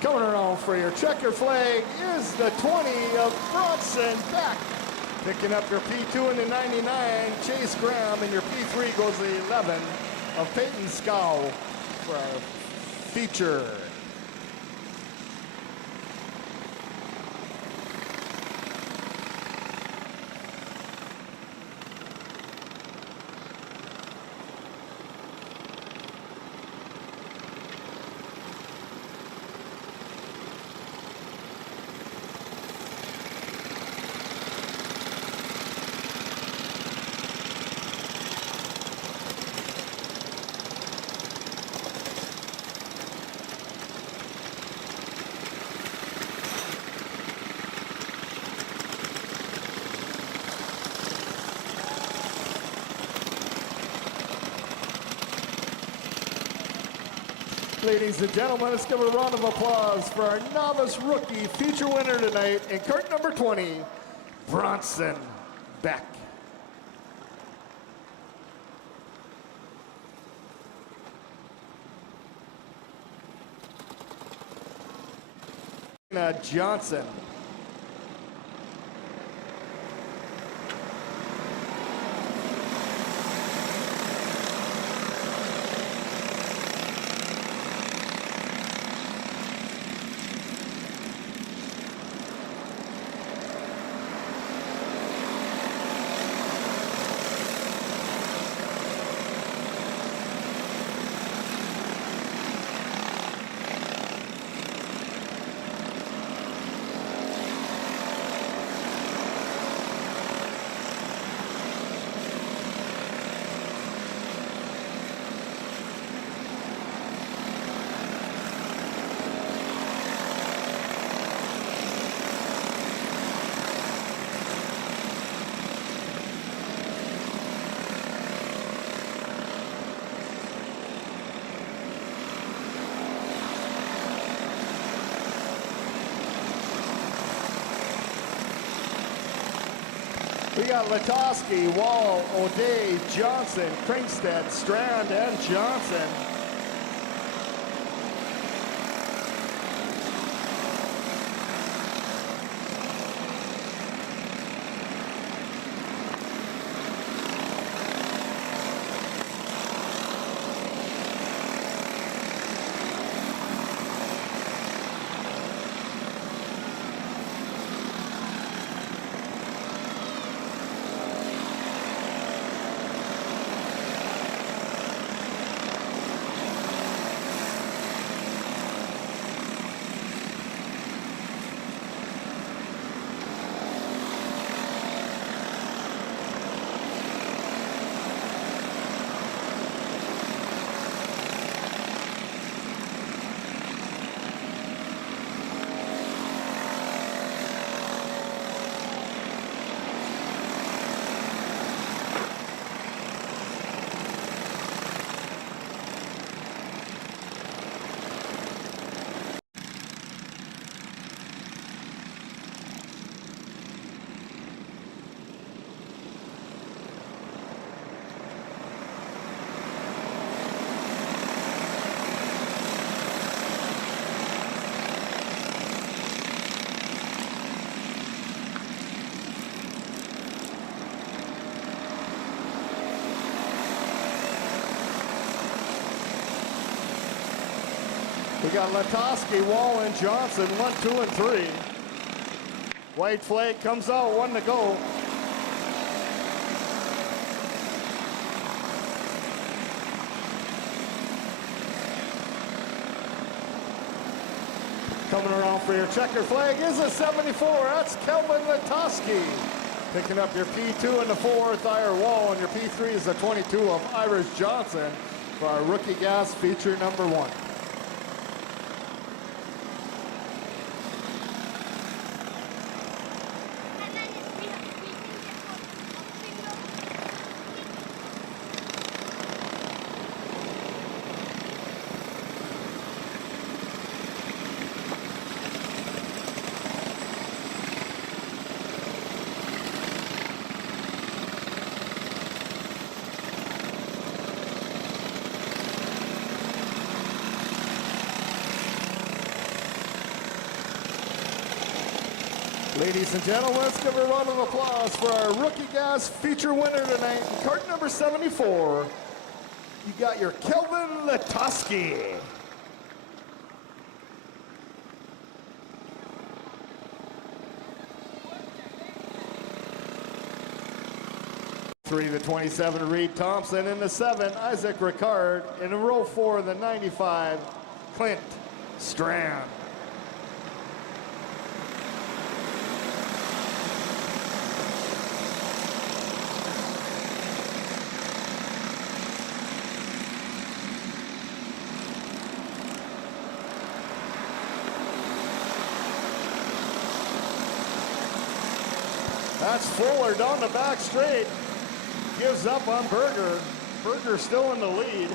Coming around for your checker flag is the 20 of Bronson Beck. Picking up your P2 in the 99, Chase Graham, and your P3 goes the 11 of Peyton Scow for our feature. Ladies and gentlemen, let's give a round of applause for our novice rookie feature winner tonight in cart number 20, Bronson Beck. Johnson. We got Latowski, Wall, O'Day, Johnson, Kringstead, Strand, and Johnson. We got Latoski, Wallen, Johnson, 1, 2, and 3. White flag comes out, 1 to go. Coming around for your checker flag is a 74. That's Kelvin Latoski. Picking up your P2 in the 4th, Ira Wall, and your P3 is a 22 of Iris Johnson for our Rookie Gas feature number 1. Ladies and gentlemen, let's give a round of applause for our Rookie Gas feature winner tonight. In cart number 74, you got your Kelvin Latoski. Three, the 27, Reed Thompson. In the 7, Isaac Ricard. In row 4, the 95, Clint Strand. That's Fuller down the back straight. Gives up on Berger. Berger still in the lead.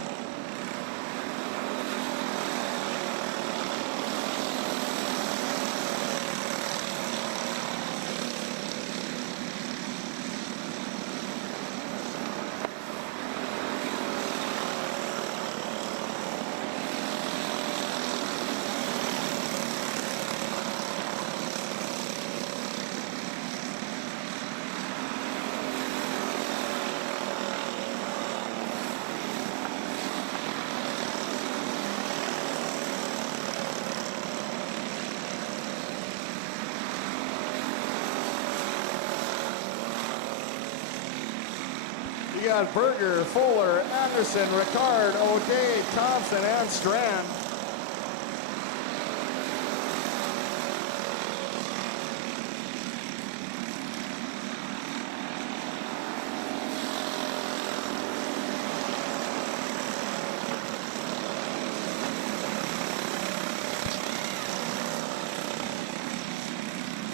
You got Berger, Fuller, Anderson, Ricard, O'Day, Thompson, and Strand.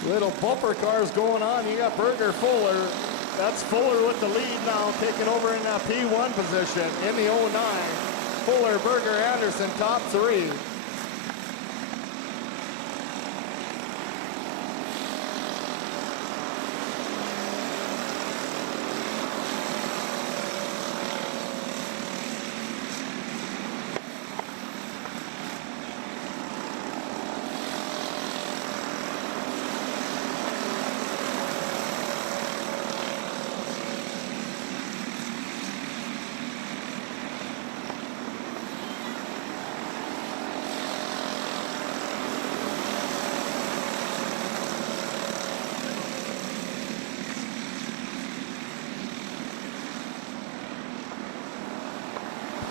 Little bumper cars going on. You got Berger, Fuller. That's Fuller with the lead now, taking over in that P1 position in the 09. Fuller, Berger, Anderson, top 3.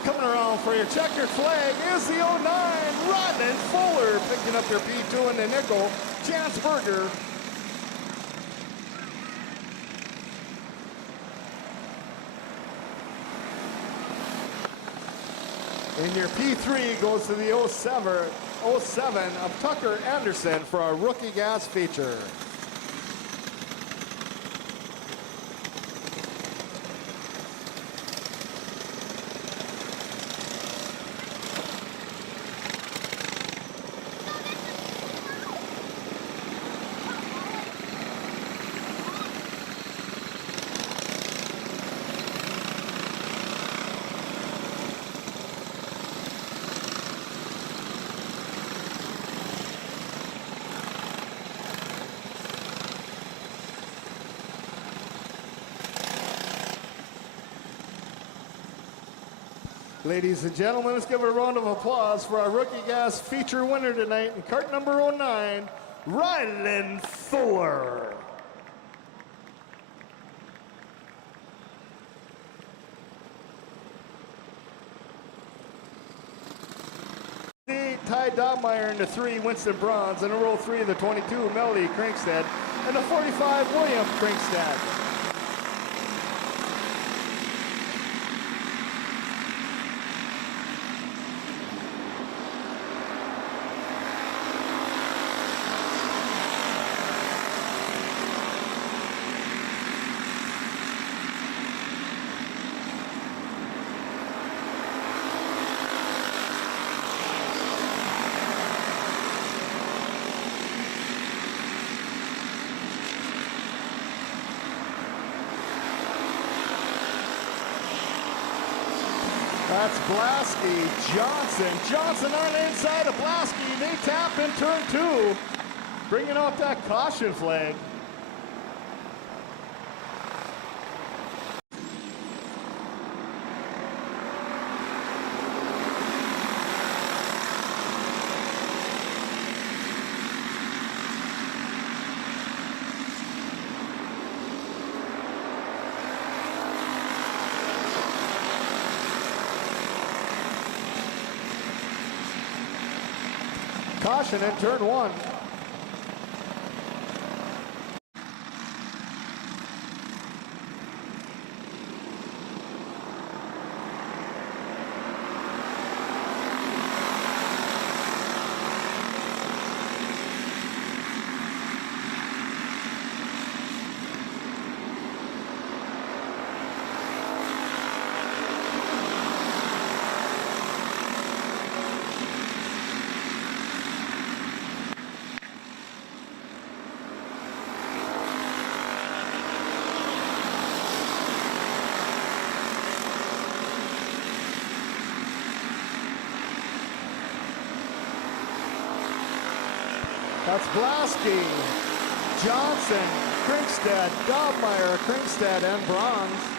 Coming around for your checkered flag is the 09, Rodman Fuller, picking up your P2 in the nickel, Chance Berger. And your P3 goes to the 07 of Tucker Anderson for our Rookie Gas feature. Ladies and gentlemen, let's give it a round of applause for our Rookie Gas feature winner tonight in cart number 09, Rylan Thor. Ty Dobmeyer in the 3, Winston Bronze, in row 3 of the 22, Melody Krinkstead, and the 45, William Krinkstead. That's Blasky, Johnson. Johnson on the inside of Blasky. They tap in turn 2, bringing up that caution flag. Caution in turn 1. That's Blasky, Johnson, Krinkstead, Dobmeyer, Krinkstead, and Bronze.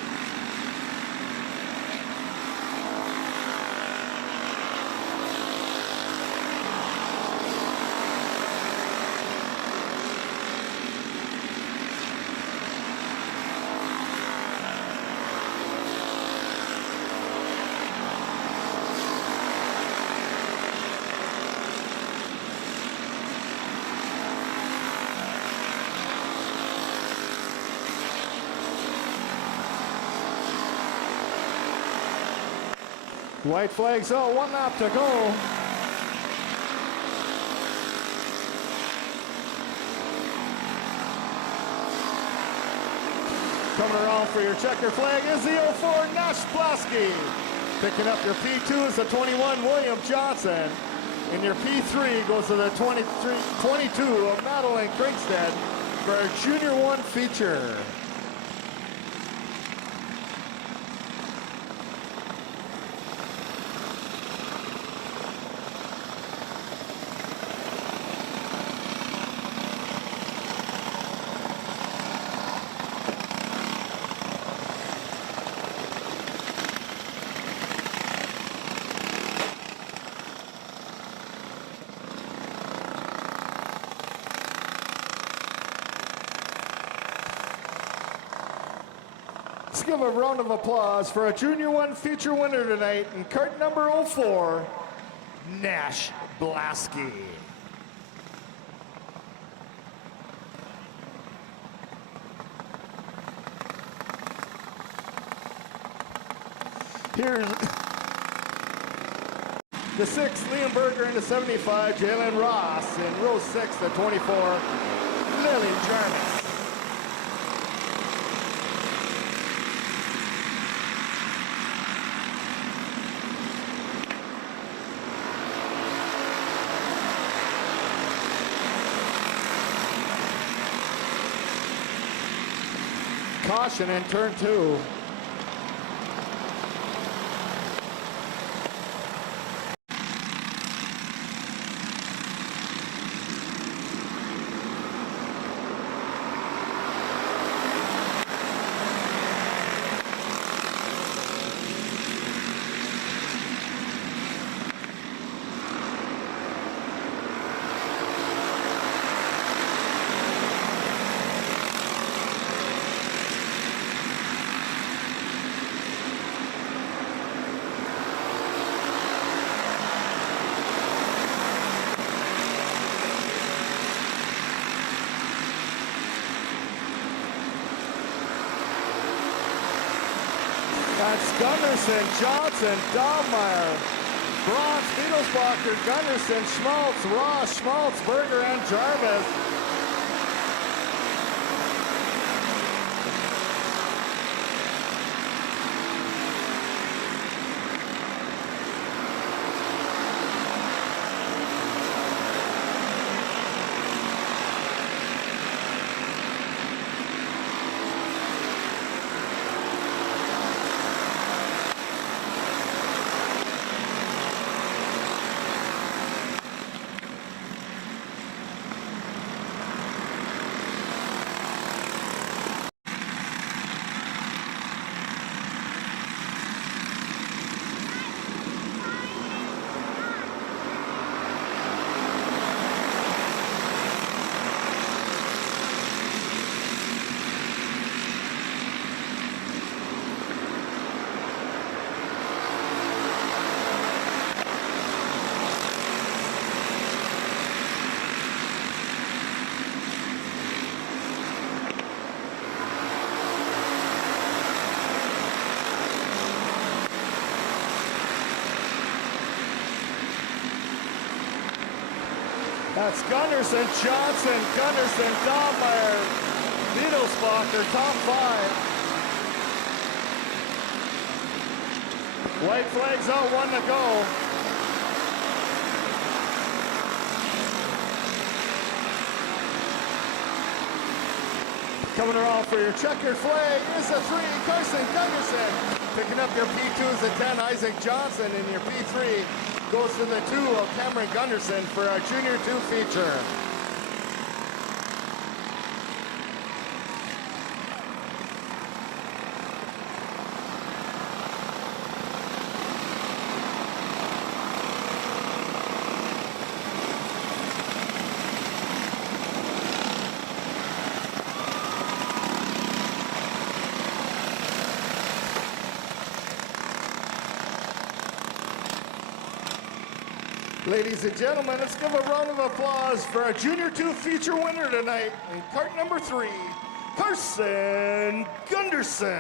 White flags out, 1 lap to go. Coming around for your checker flag is the 04 Nash Blasky. Picking up your P2 is the 21 William Johnson. And your P3 goes to the 22 of Madeline Krinkstead for our Junior 1 feature. Let's give a round of applause for a Junior 1 feature winner tonight in cart number 04, Nash Blasky. Here's the 6, Liam Berger, in the 75, Jalen Ross. In row 6, the 24, Lily Jarvis. Caution in turn 2. That's Gunderson, Johnson, Dahlmeyer, Bronx, Wittelsbacher, Gunderson, Schmaltz, Ross, Schmaltz, Berger, and Jarvis. That's Gunderson, Johnson, Gunderson, Dahlmeyer, Wittelsbacher, top five. White flags out, 1 to go. Coming around for your checkered flag is a 3, Carson Gunderson. Picking up your P2 is a 10, Isaac Johnson, and your P3 goes to the 2 of Cameron Gunderson for our Junior 2 feature. Ladies and gentlemen, let's give a round of applause for our Junior 2 feature winner tonight in cart number 3, Carson Gunderson.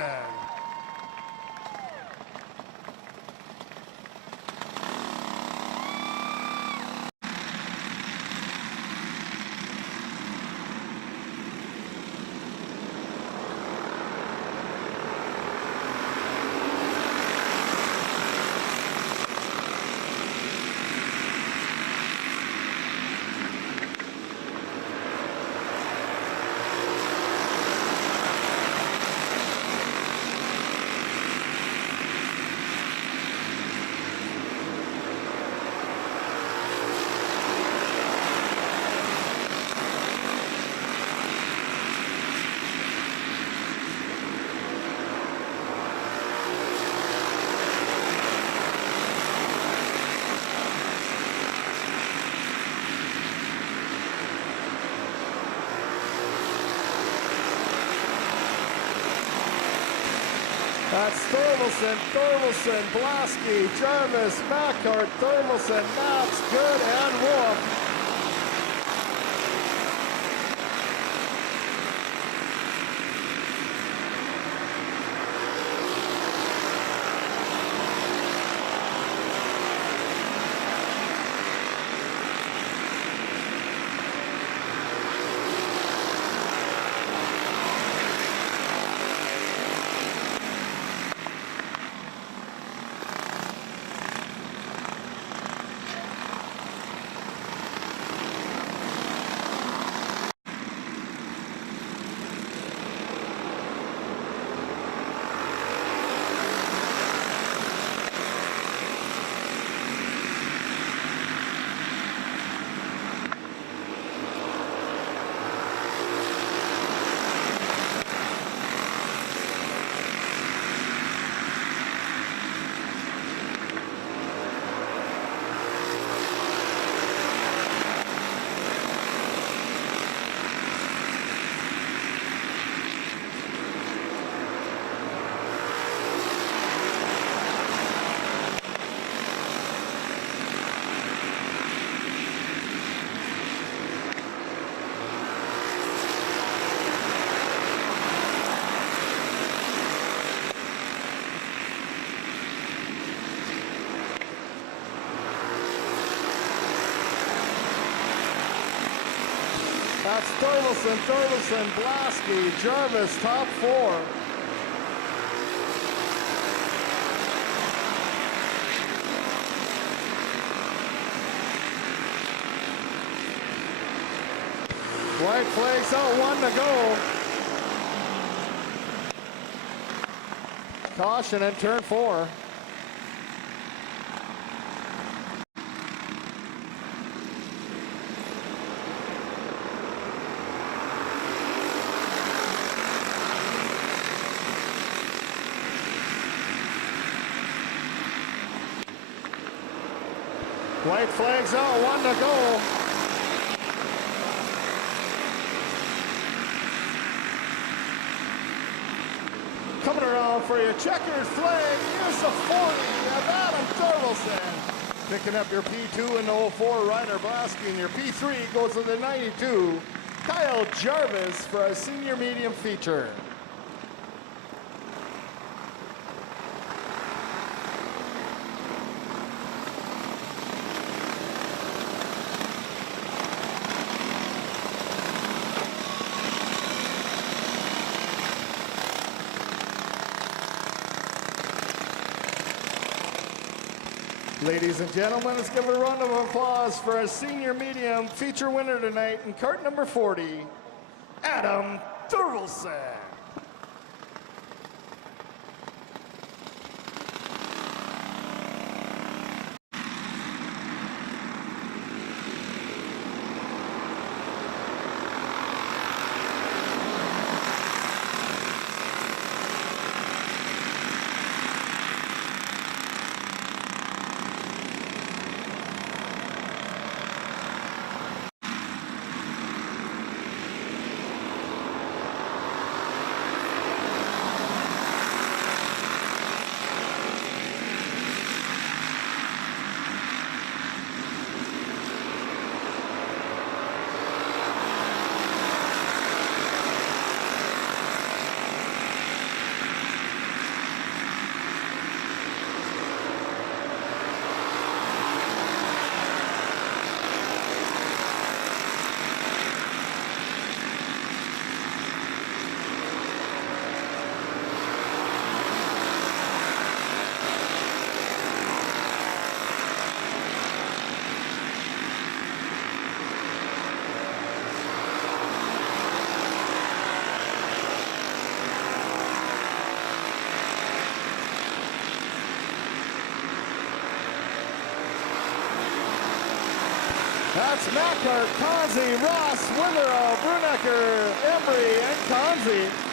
That's Thorvaldsen, Blasky, Jarvis, Mackhart, Thorvaldsen, Naps, Good, and Wolf. That's Thorvaldsen, Blasky, Jarvis, top four. White flags out, 1 to go. Caution in turn 4. White flags out, 1 to go. Coming around for your checkered flag, here's the 40 of Adam Thorvaldsen. Picking up your P2 in the 04, Ryder Blasky, and your P3 goes to the 92, Kyle Jarvis for a senior medium feature. Ladies and gentlemen, let's give a round of applause for our senior medium feature winner tonight in cart number 40, Adam Thorvaldsen. That's Mackart, Kanzi, Ross, Witherell, Brunecker, Embry, and Kanzi.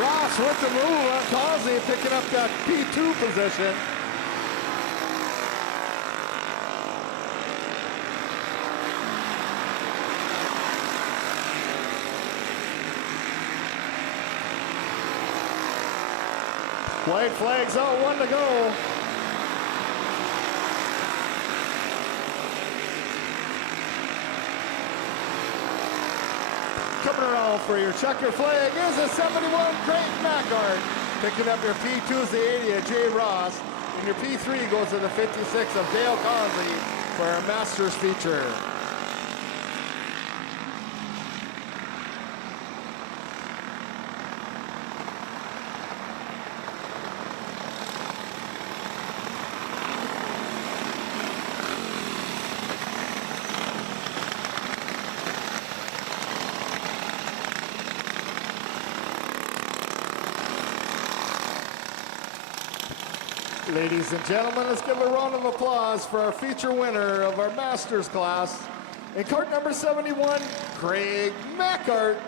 Ross with the move on Causey, picking up that P2 position. White flags out, 1 to go. Coming around for your checker flag is a 71 Creighton Mackart. Picking up your P2 is the 80 of Jay Ross. And your P3 goes to the 56 of Dale Conley for our Masters feature. Ladies and gentlemen, let's give a round of applause for our feature winner of our Masters class in cart number 71, Craig Mackart.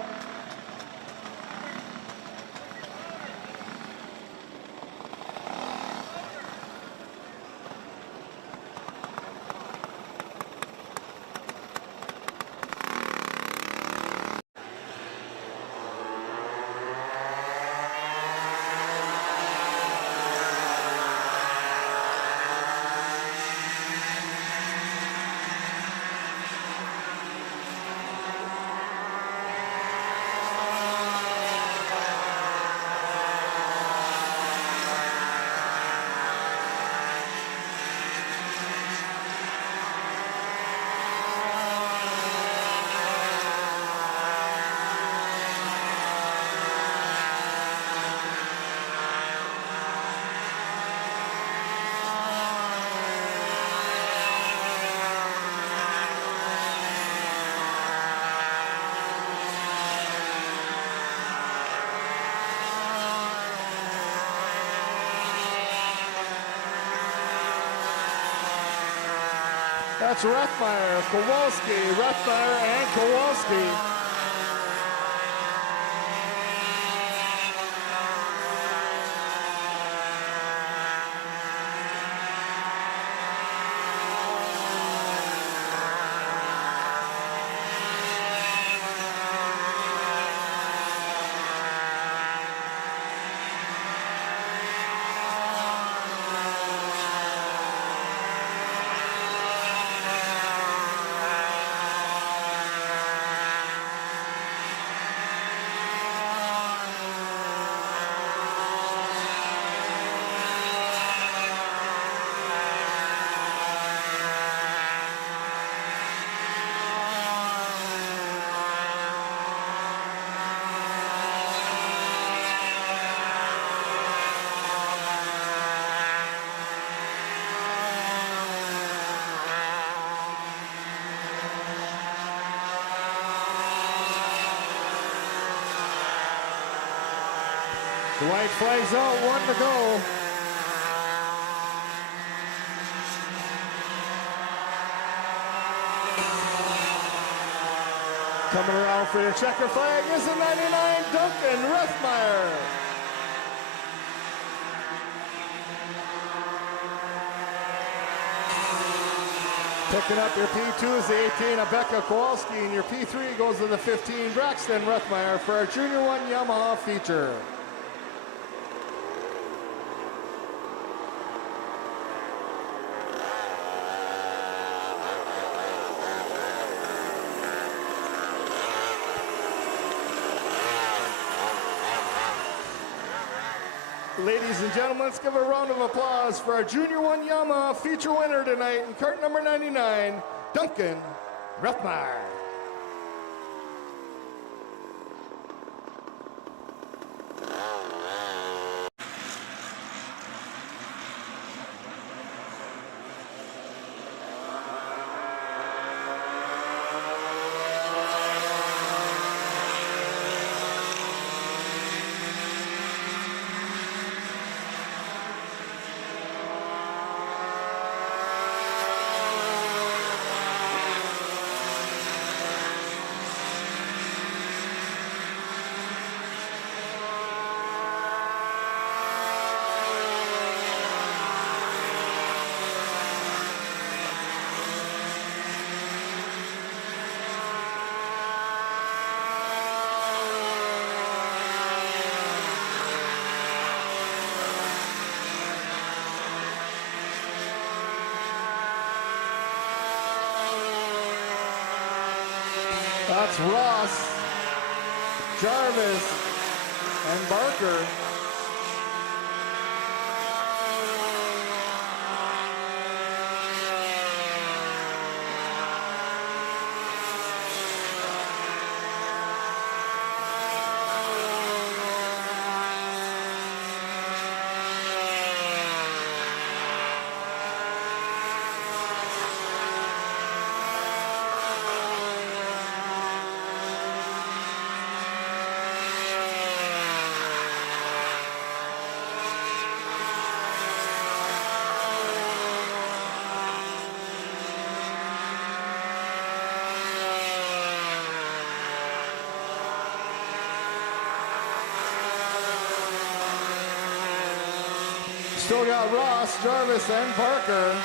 That's Rethmeyer, Kowalski, Rethmeyer, and Kowalski. The white flag's out, one to go. Coming around for your checker flag is the 99 Duncan Rethmeyer. Picking up your P2 is the 18 Abeka Kowalski, and your P3 goes to the 15 Braxton Rethmeyer for our Junior 1 Yamaha feature. Ladies and gentlemen, let's give a round of applause for our Junior 1 Yamaha feature winner tonight in cart number 99, Duncan Rethmeyer. That's Ross, Jarvis, and Barker. still got Ross, Jarvis, and Parker.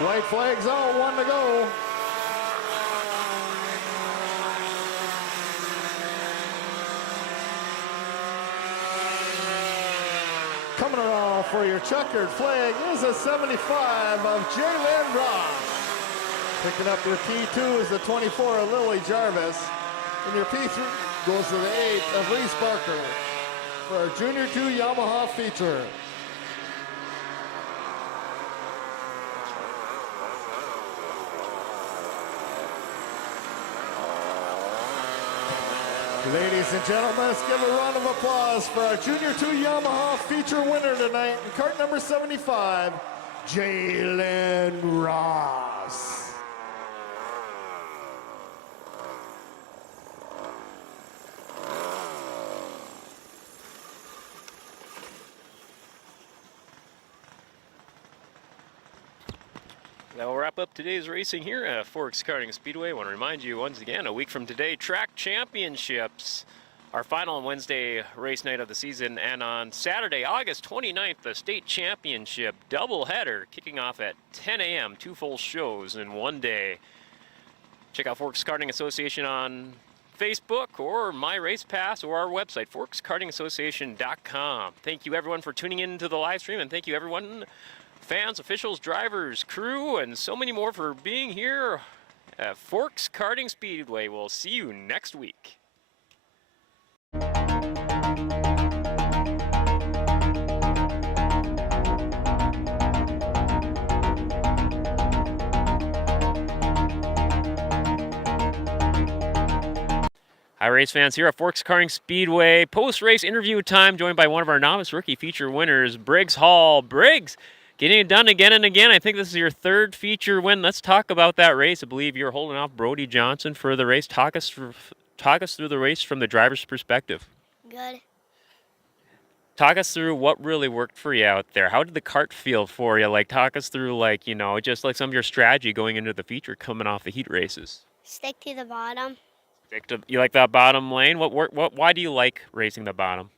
White flag's out, 1 to go. Coming around for your checkered flag is a 75 of Jalen Ross. Picking up your P2 is the 24 of Lily Jarvis. And your P3 goes to the 8 of Reese Barker for our Junior 2 Yamaha feature. Ladies and gentlemen, let's give a round of applause for our Junior 2 Yamaha feature winner tonight in cart number 75, Jalen Ross. That will wrap up today's racing here at Forks Karting Speedway. I want to remind you once again, a week from today, track championships. Our final Wednesday race night of the season, and on Saturday, August 29th, the state championship doubleheader kicking off at 10 a.m., 2 full shows in one day. Check out Forks Karting Association on Facebook or My Race Pass or our website, forkskartingassociation.com. Thank you everyone for tuning in to the live stream, and thank you everyone, fans, officials, drivers, crew, and so many more for being here at Forks Karting Speedway. We'll see you next week. Hi, race fans, here at Forks Karting Speedway. Post-race interview time, joined by one of our novice rookie feature winners, Briggs Hall. Briggs, getting it done again and again. I think this is your third feature win. Let's talk about that race. I believe you're holding off Brody Johnson for the race. Talk us through the race from the driver's perspective. Good. Talk us through what really worked for you out there. How did the cart feel for you? Like, talk us through, like, you know, just like some of your strategy going into the feature coming off the heat races. Stick to the bottom. You like that bottom lane? Why do you like racing the bottom?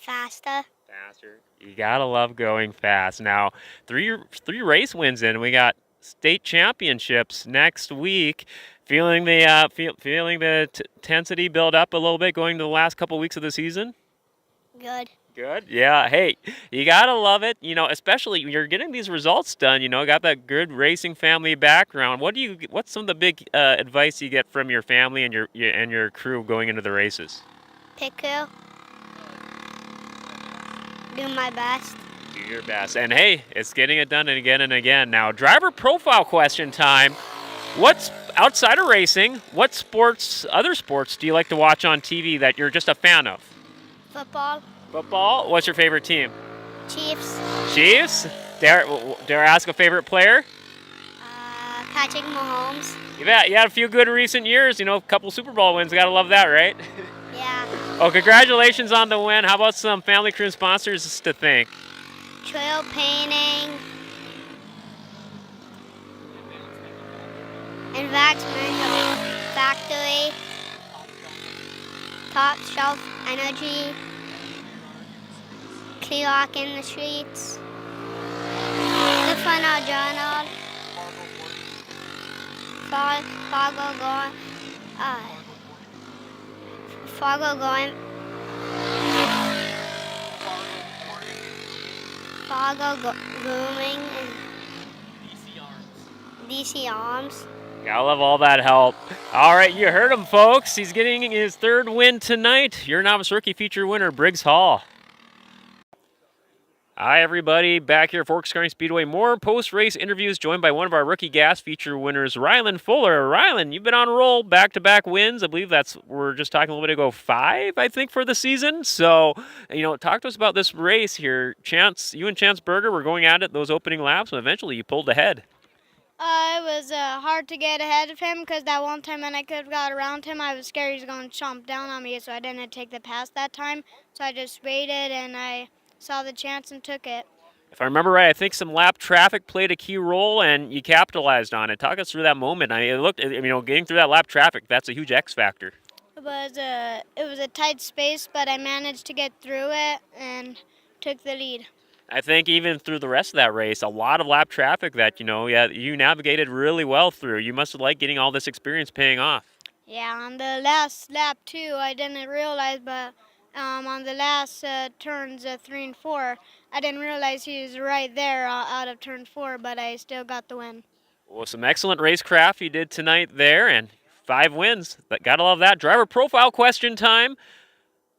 Faster. Faster. You gotta love going fast. Now, three race wins in. We got state championships next week. Feeling the intensity build up a little bit going to the last couple weeks of the season. Good. Good. Yeah. Hey, you gotta love it. You know, especially when you're getting these results done. You know, got that good racing family background. What's some of the big advice you get from your family and your crew going into the races? Piku. Do my best. Do your best. And hey, it's getting it done again and again. Now, driver profile question time. What's outside of racing? What other sports do you like to watch on TV that you're just a fan of? Football. Football. What's your favorite team? Chiefs. Chiefs. Dare I ask a favorite player? Patrick Mahomes. You bet. You had a few good recent years. You know, a couple Super Bowl wins. Gotta love that, right? Yeah. Oh, congratulations on the win. How about some family crew and sponsors to thank? Trail painting. And Factory. Top Shelf Energy. Clock in the Streets. The Funnel Journal. Fargo Going. Fargo Going. Grooming and DC Arms. Gotta love all that help. All right, you heard him, folks. He's getting his third win tonight. Your novice rookie feature winner, Briggs Hall. Hi, everybody. Back here at Forks Karting Speedway. More post-race interviews joined by one of our rookie gas feature winners, Rylan Fuller. Rylan, you've been on a roll, back-to-back wins. I believe we're just talking a little bit ago, 5, I think, for the season. So, you know, talk to us about this race here. You and Chance Berger were going at it those opening laps, and eventually you pulled ahead. It was hard to get ahead of him because that one time when I could have got around him, I was scared he was going to chomp down on me, so I didn't take the pass that time. So I just waited, and I saw the chance and took it. If I remember right, I think some lap traffic played a key role, and you capitalized on it. Talk us through that moment. I mean, getting through that lap traffic, that's a huge X factor. It was a tight space, but I managed to get through it and took the lead. I think even through the rest of that race, a lot of lap traffic that, you navigated really well through. You must have liked getting all this experience paying off. Yeah, on the last lap too, I didn't realize, but on the last turns 3 and 4, I didn't realize he was right there out of turn 4, but I still got the win. Well, some excellent racecraft you did tonight there, and 5 wins. Gotta love that. Driver profile question time.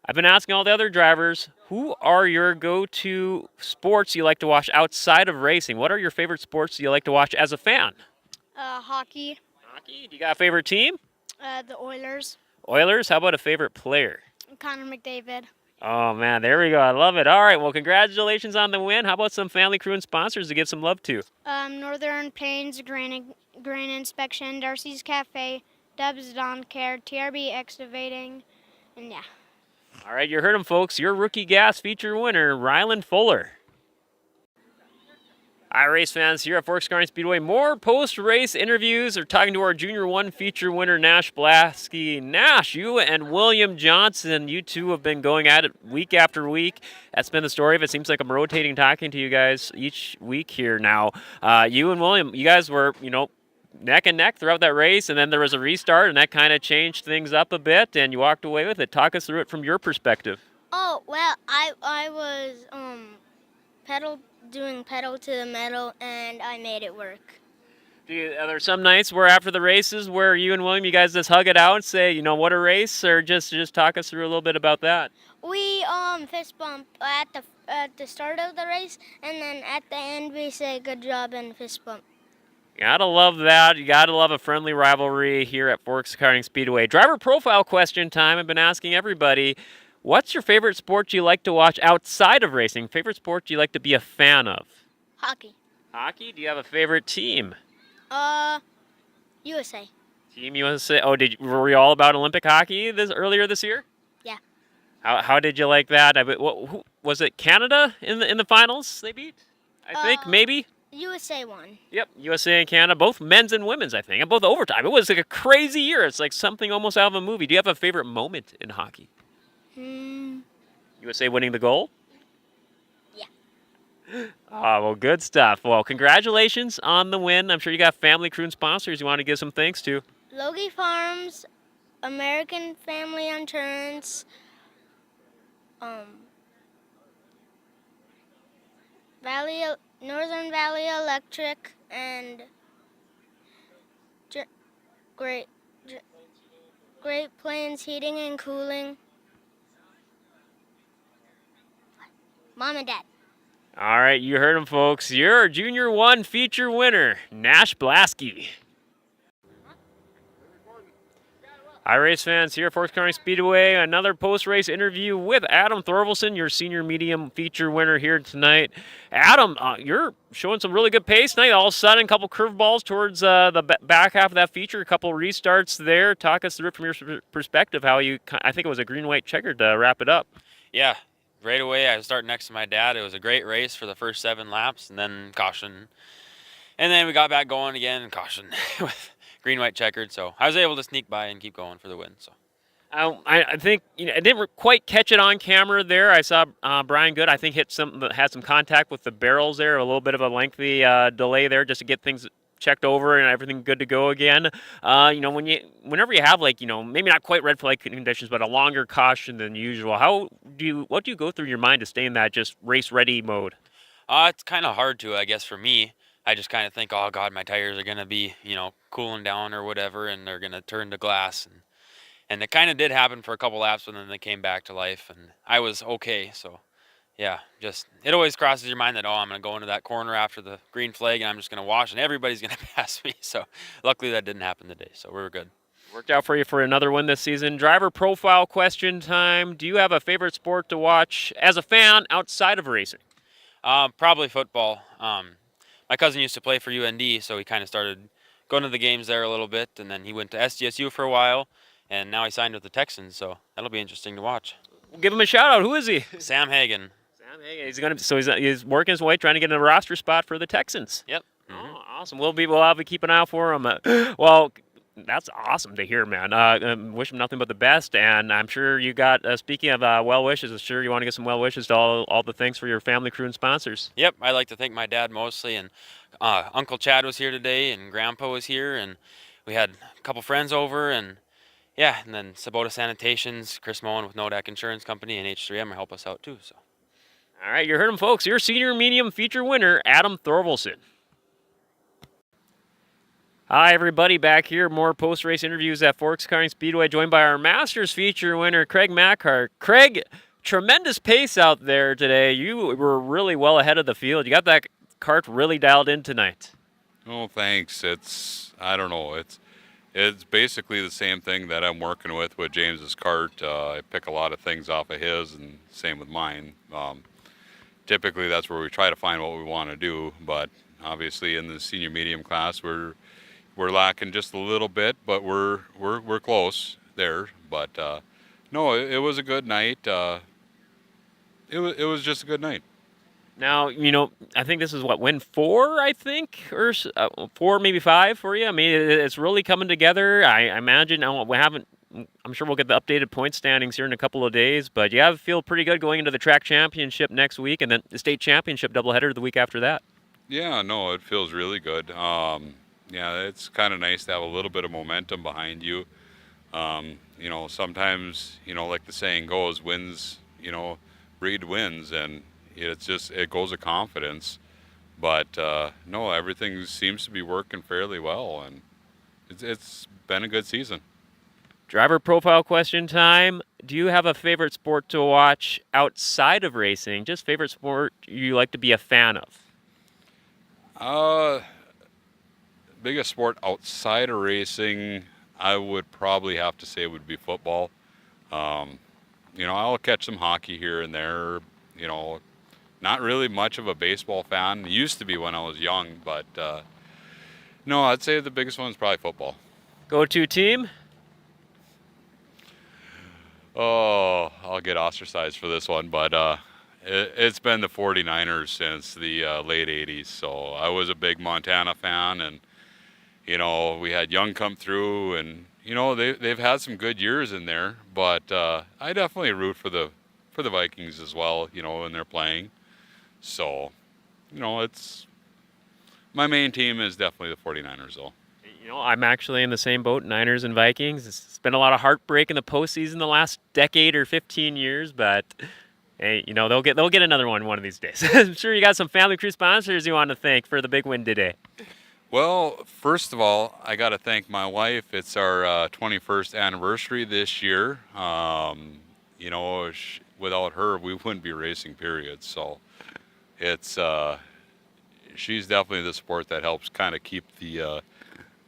I've been asking all the other drivers, who are your go-to sports you like to watch outside of racing? What are your favorite sports you like to watch as a fan? Hockey. Hockey? Do you got a favorite team? The Oilers. Oilers? How about a favorite player? Connor McDavid. Oh, man, there we go. I love it. All right, well, congratulations on the win. How about some family, crew, and sponsors to give some love to? Northern Plains Grain Inspection, Darcy's Cafe, Dubs Lawn Care, TRB Excavating, and yeah. All right, you heard him, folks. Your Rookie Gas feature winner, Rylan Fuller. Hi, race fans here at Forks Karting Speedway. More post-race interviews. We're talking to our Junior 1 feature winner, Nash Blasky. Nash, you and William Johnson, you two have been going at it week after week. That's been the story of it. Seems like I'm rotating talking to you guys each week here now. You and William, you guys were, neck and neck throughout that race, and then there was a restart, and that kind of changed things up a bit, and you walked away with it. Talk us through it from your perspective. Oh, well, I was doing pedal to the metal, and I made it work. Are there some nights where after the races where you and William, you guys just hug it out and say, what a race, or just talk us through a little bit about that? We fist bump at the start of the race, and then at the end we say good job and fist bump. You gotta love that. You gotta love a friendly rivalry here at Forks Karting Speedway. Driver profile question time. I've been asking everybody, what's your favorite sport you like to watch outside of racing? Favorite sport you like to be a fan of? Hockey. Hockey? Do you have a favorite team? USA. Team USA. Oh, were we all about Olympic hockey earlier this year? Yeah. How did you like that? Who, was it Canada in the finals they beat? I think maybe. USA won. Yep, USA and Canada, both men's and women's, I think, and both overtime. It was like a crazy year. It's like something almost out of a movie. Do you have a favorite moment in hockey? USA winning the goal? Yeah. Oh, well, good stuff. Well, congratulations on the win. I'm sure you got family, crew, and sponsors you want to give some thanks to. Logie Farms, American Family Insurance, Northern Valley Electric, and Great Plains Heating and Cooling. Mom and Dad. All right, you heard him, folks. Your Junior 1 feature winner, Nash Blasky. Hi, race fans. Here at Forks Karting Speedway, another post-race interview with Adam Thorvaldsen, your senior medium feature winner here tonight. Adam, you're showing some really good pace tonight. All of a sudden, a couple curveballs towards the back half of that feature, a couple restarts there. Talk us through it from your perspective, I think it was a green-white checker to wrap it up. Yeah, right away I was starting next to my dad. It was a great race for the first 7 laps, and then caution. And then we got back going again, and caution with green-white checkered, so I was able to sneak by and keep going for the win. So, I think I didn't quite catch it on camera there. I saw Brian Good. I think hit something that had some contact with the barrels there. A little bit of a lengthy delay there, just to get things checked over and everything good to go again. Whenever you have maybe not quite red flag conditions, but a longer caution than usual, what do you go through your mind to stay in that just race ready mode? it's kind of hard to, I guess, for me. I just kind of think, oh God, my tires are gonna be, cooling down or whatever, and they're gonna turn to glass, and it kind of did happen for a couple laps, and then they came back to life, and I was okay. So, yeah, just it always crosses your mind that, oh, I'm gonna go into that corner after the green flag, and I'm just gonna wash, and everybody's gonna pass me. So, luckily that didn't happen today. So we were good. Worked out for you for another win this season. Driver profile question time. Do you have a favorite sport to watch as a fan outside of racing? Probably football. My cousin used to play for UND, so he kind of started going to the games there a little bit, and then he went to SDSU for a while, and now he signed with the Texans, so that'll be interesting to watch. Give him a shout out. Who is he? Sam Hagan. Sam Yeah, he's working his way, trying to get in a roster spot for the Texans. Yep. Oh, awesome. We'll have to keep an eye out for him. Well, that's awesome to hear, man. Wish him nothing but the best, and I'm sure you got. Speaking of well wishes, I'm sure you want to get some well wishes to all the things for your family, crew, and sponsors. Yep. I like to thank my dad mostly, and Uncle Chad was here today, and Grandpa was here, and we had a couple friends over, and yeah, and then Sabota Sanitations, Chris Moen with Nodak Insurance Company, and H3M help us out too. So. All right, you heard him, folks. Your senior medium feature winner, Adam Thorvalson. Hi, everybody. Back here, more post-race interviews at Forks Karting Speedway, joined by our Masters feature winner, Craig Mackhart. Craig, tremendous pace out there today. You were really well ahead of the field. You got that kart really dialed in tonight. Oh, thanks. I don't know. It's basically the same thing that I'm working with James's kart. I pick a lot of things off of his, and same with mine. Typically, that's where we try to find what we want to do, but obviously in the senior medium class, we're lacking just a little bit, but we're close there. But no, it was a good night. It was just a good night. Now, I think this is win 4, I think, or 4, maybe 5 for you. I mean, it's really coming together. I imagine I'm sure we'll get the updated point standings here in a couple of days, but you feel pretty good going into the track championship next week and then the state championship doubleheader the week after that. Yeah, no, it feels really good. Yeah, it's kind of nice to have a little bit of momentum behind you. Sometimes, like the saying goes, wins, breed wins, and it goes with confidence. But no, everything seems to be working fairly well, and it's been a good season. Driver profile question time. Do you have a favorite sport to watch outside of racing? Just favorite sport you like to be a fan of? Biggest sport outside of racing, I would probably have to say would be football. I'll catch some hockey here and there. Not really much of a baseball fan. Used to be when I was young, but no, I'd say the biggest one is probably football. Go-to team? Oh, I'll get ostracized for this one, but it's been the 49ers since the late 80s. So I was a big Montana fan, and we had Young come through, and they've had some good years in there. But I definitely root for the Vikings as well. When they're playing. So it's my main team is definitely the 49ers, though. I'm actually in the same boat, Niners and Vikings. It's been a lot of heartbreak in the postseason the last decade or 15 years, but hey, they'll get another one of these days. I'm sure you got some family crew sponsors you want to thank for the big win today. Well, first of all, I got to thank my wife. It's our 21st anniversary this year. Without her, we wouldn't be racing, period. So it's she's definitely the support that helps kind of keep the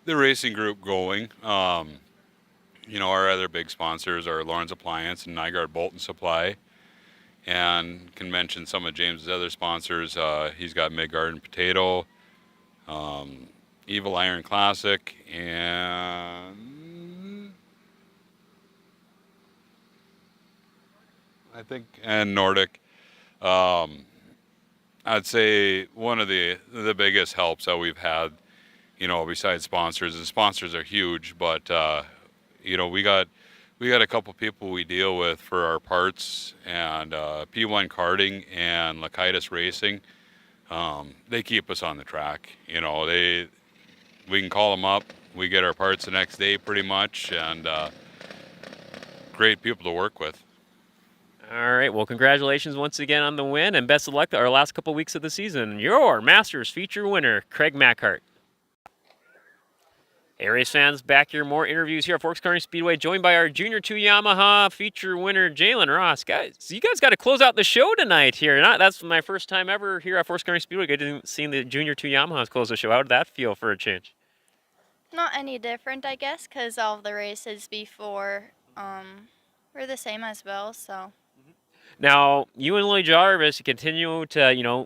racing group going. Our other big sponsors are Lawrence Appliance and Nygaard Bolt and Supply. And can mention some of James's other sponsors. He's got Midgard Potato, Evil Iron Classic, and Nordic. I'd say one of the biggest helps that we've had, besides sponsors. The sponsors are huge, but we got a couple people we deal with for our parts, and P1 Karting and Lakaitis Racing. They keep us on the track. We can call them up. We get our parts the next day pretty much, and great people to work with. All right. Well, congratulations once again on the win, and best of luck our last couple weeks of the season. Your Masters feature winner, Craig Mackhart. Hey, race fans, back here, more interviews here at Forks Karting Speedway, joined by our Junior 2 Yamaha feature winner, Jalen Ross. Guys, you guys got to close out the show tonight here. That's my first time ever here at Forks Karting Speedway. I didn't see the Junior 2 Yamahas close the show. How did that feel for a change? Not any different, I guess, because all of the races before were the same as well, so. Now, you and Lily Jarvis continue to,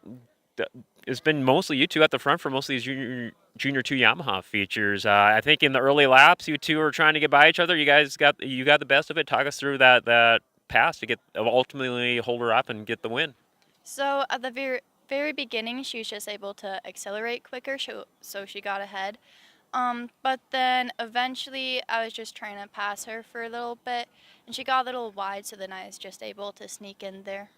it's been mostly you two at the front for most of these Junior 2 Yamaha features. I think in the early laps, you two were trying to get by each other. You guys got the best of it. Talk us through that pass to ultimately hold her up and get the win. So at the very beginning, she was just able to accelerate quicker, so she got ahead. But then eventually, I was just trying to pass her for a little bit, and she got a little wide, so then I was just able to sneak in there.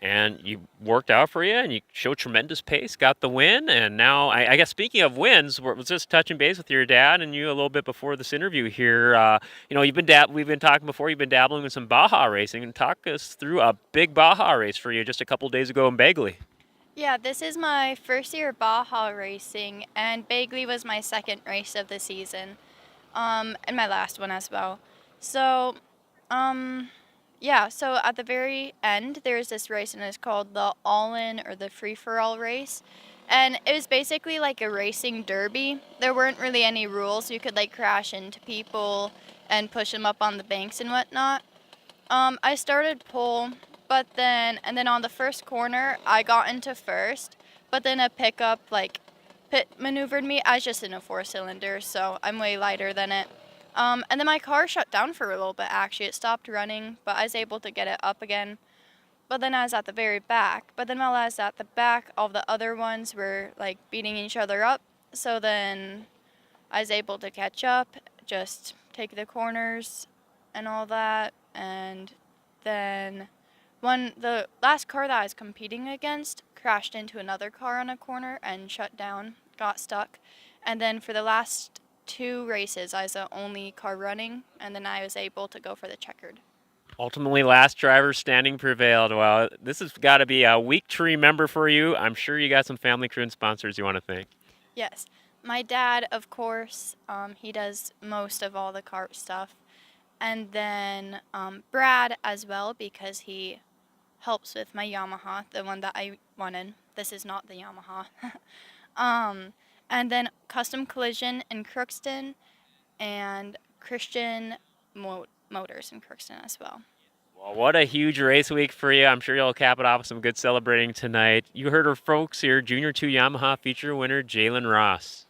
And you worked out for you, and you showed tremendous pace, got the win, and now I guess speaking of wins, was just touching base with your dad and you a little bit before this interview here. We've been talking before. You've been dabbling in some Baja racing, and talk us through a big Baja race for you just a couple days ago in Bagley. Yeah, this is my first year Baja racing, and Bagley was my second race of the season, and my last one as well. So, yeah, so at the very end, there's this race, and it's called the All-In or the Free-for-All race. And it was basically like a racing derby. There weren't really any rules. You could like crash into people and push them up on the banks and whatnot. I started pole, and then on the first corner, I got into first, but then a pickup like pit maneuvered me. I was just in a 4-cylinder, so I'm way lighter than it. And then my car shut down for a little bit, actually. It stopped running, but I was able to get it up again. But then I was at the very back. But then while I was at the back, all the other ones were like beating each other up. So then I was able to catch up, just take the corners and all that. And then the last car that I was competing against crashed into another car on a corner and shut down, got stuck. And then for the last 2 races, I was the only car running, and then I was able to go for the checkered. Ultimately, last driver standing prevailed. Well, this has got to be a week to remember for you. I'm sure you got some family, crew, and sponsors you want to thank. Yes, my dad, of course, he does most of all the kart stuff. And then Brad as well, because he helps with my Yamaha, the one that I wanted. This is not the Yamaha. And then Custom Collision in Crookston and Christian Motors in Crookston as well. Well, what a huge race week for you. I'm sure you'll cap it off with some good celebrating tonight. You heard our folks here, Junior 2 Yamaha feature winner Jalen Ross.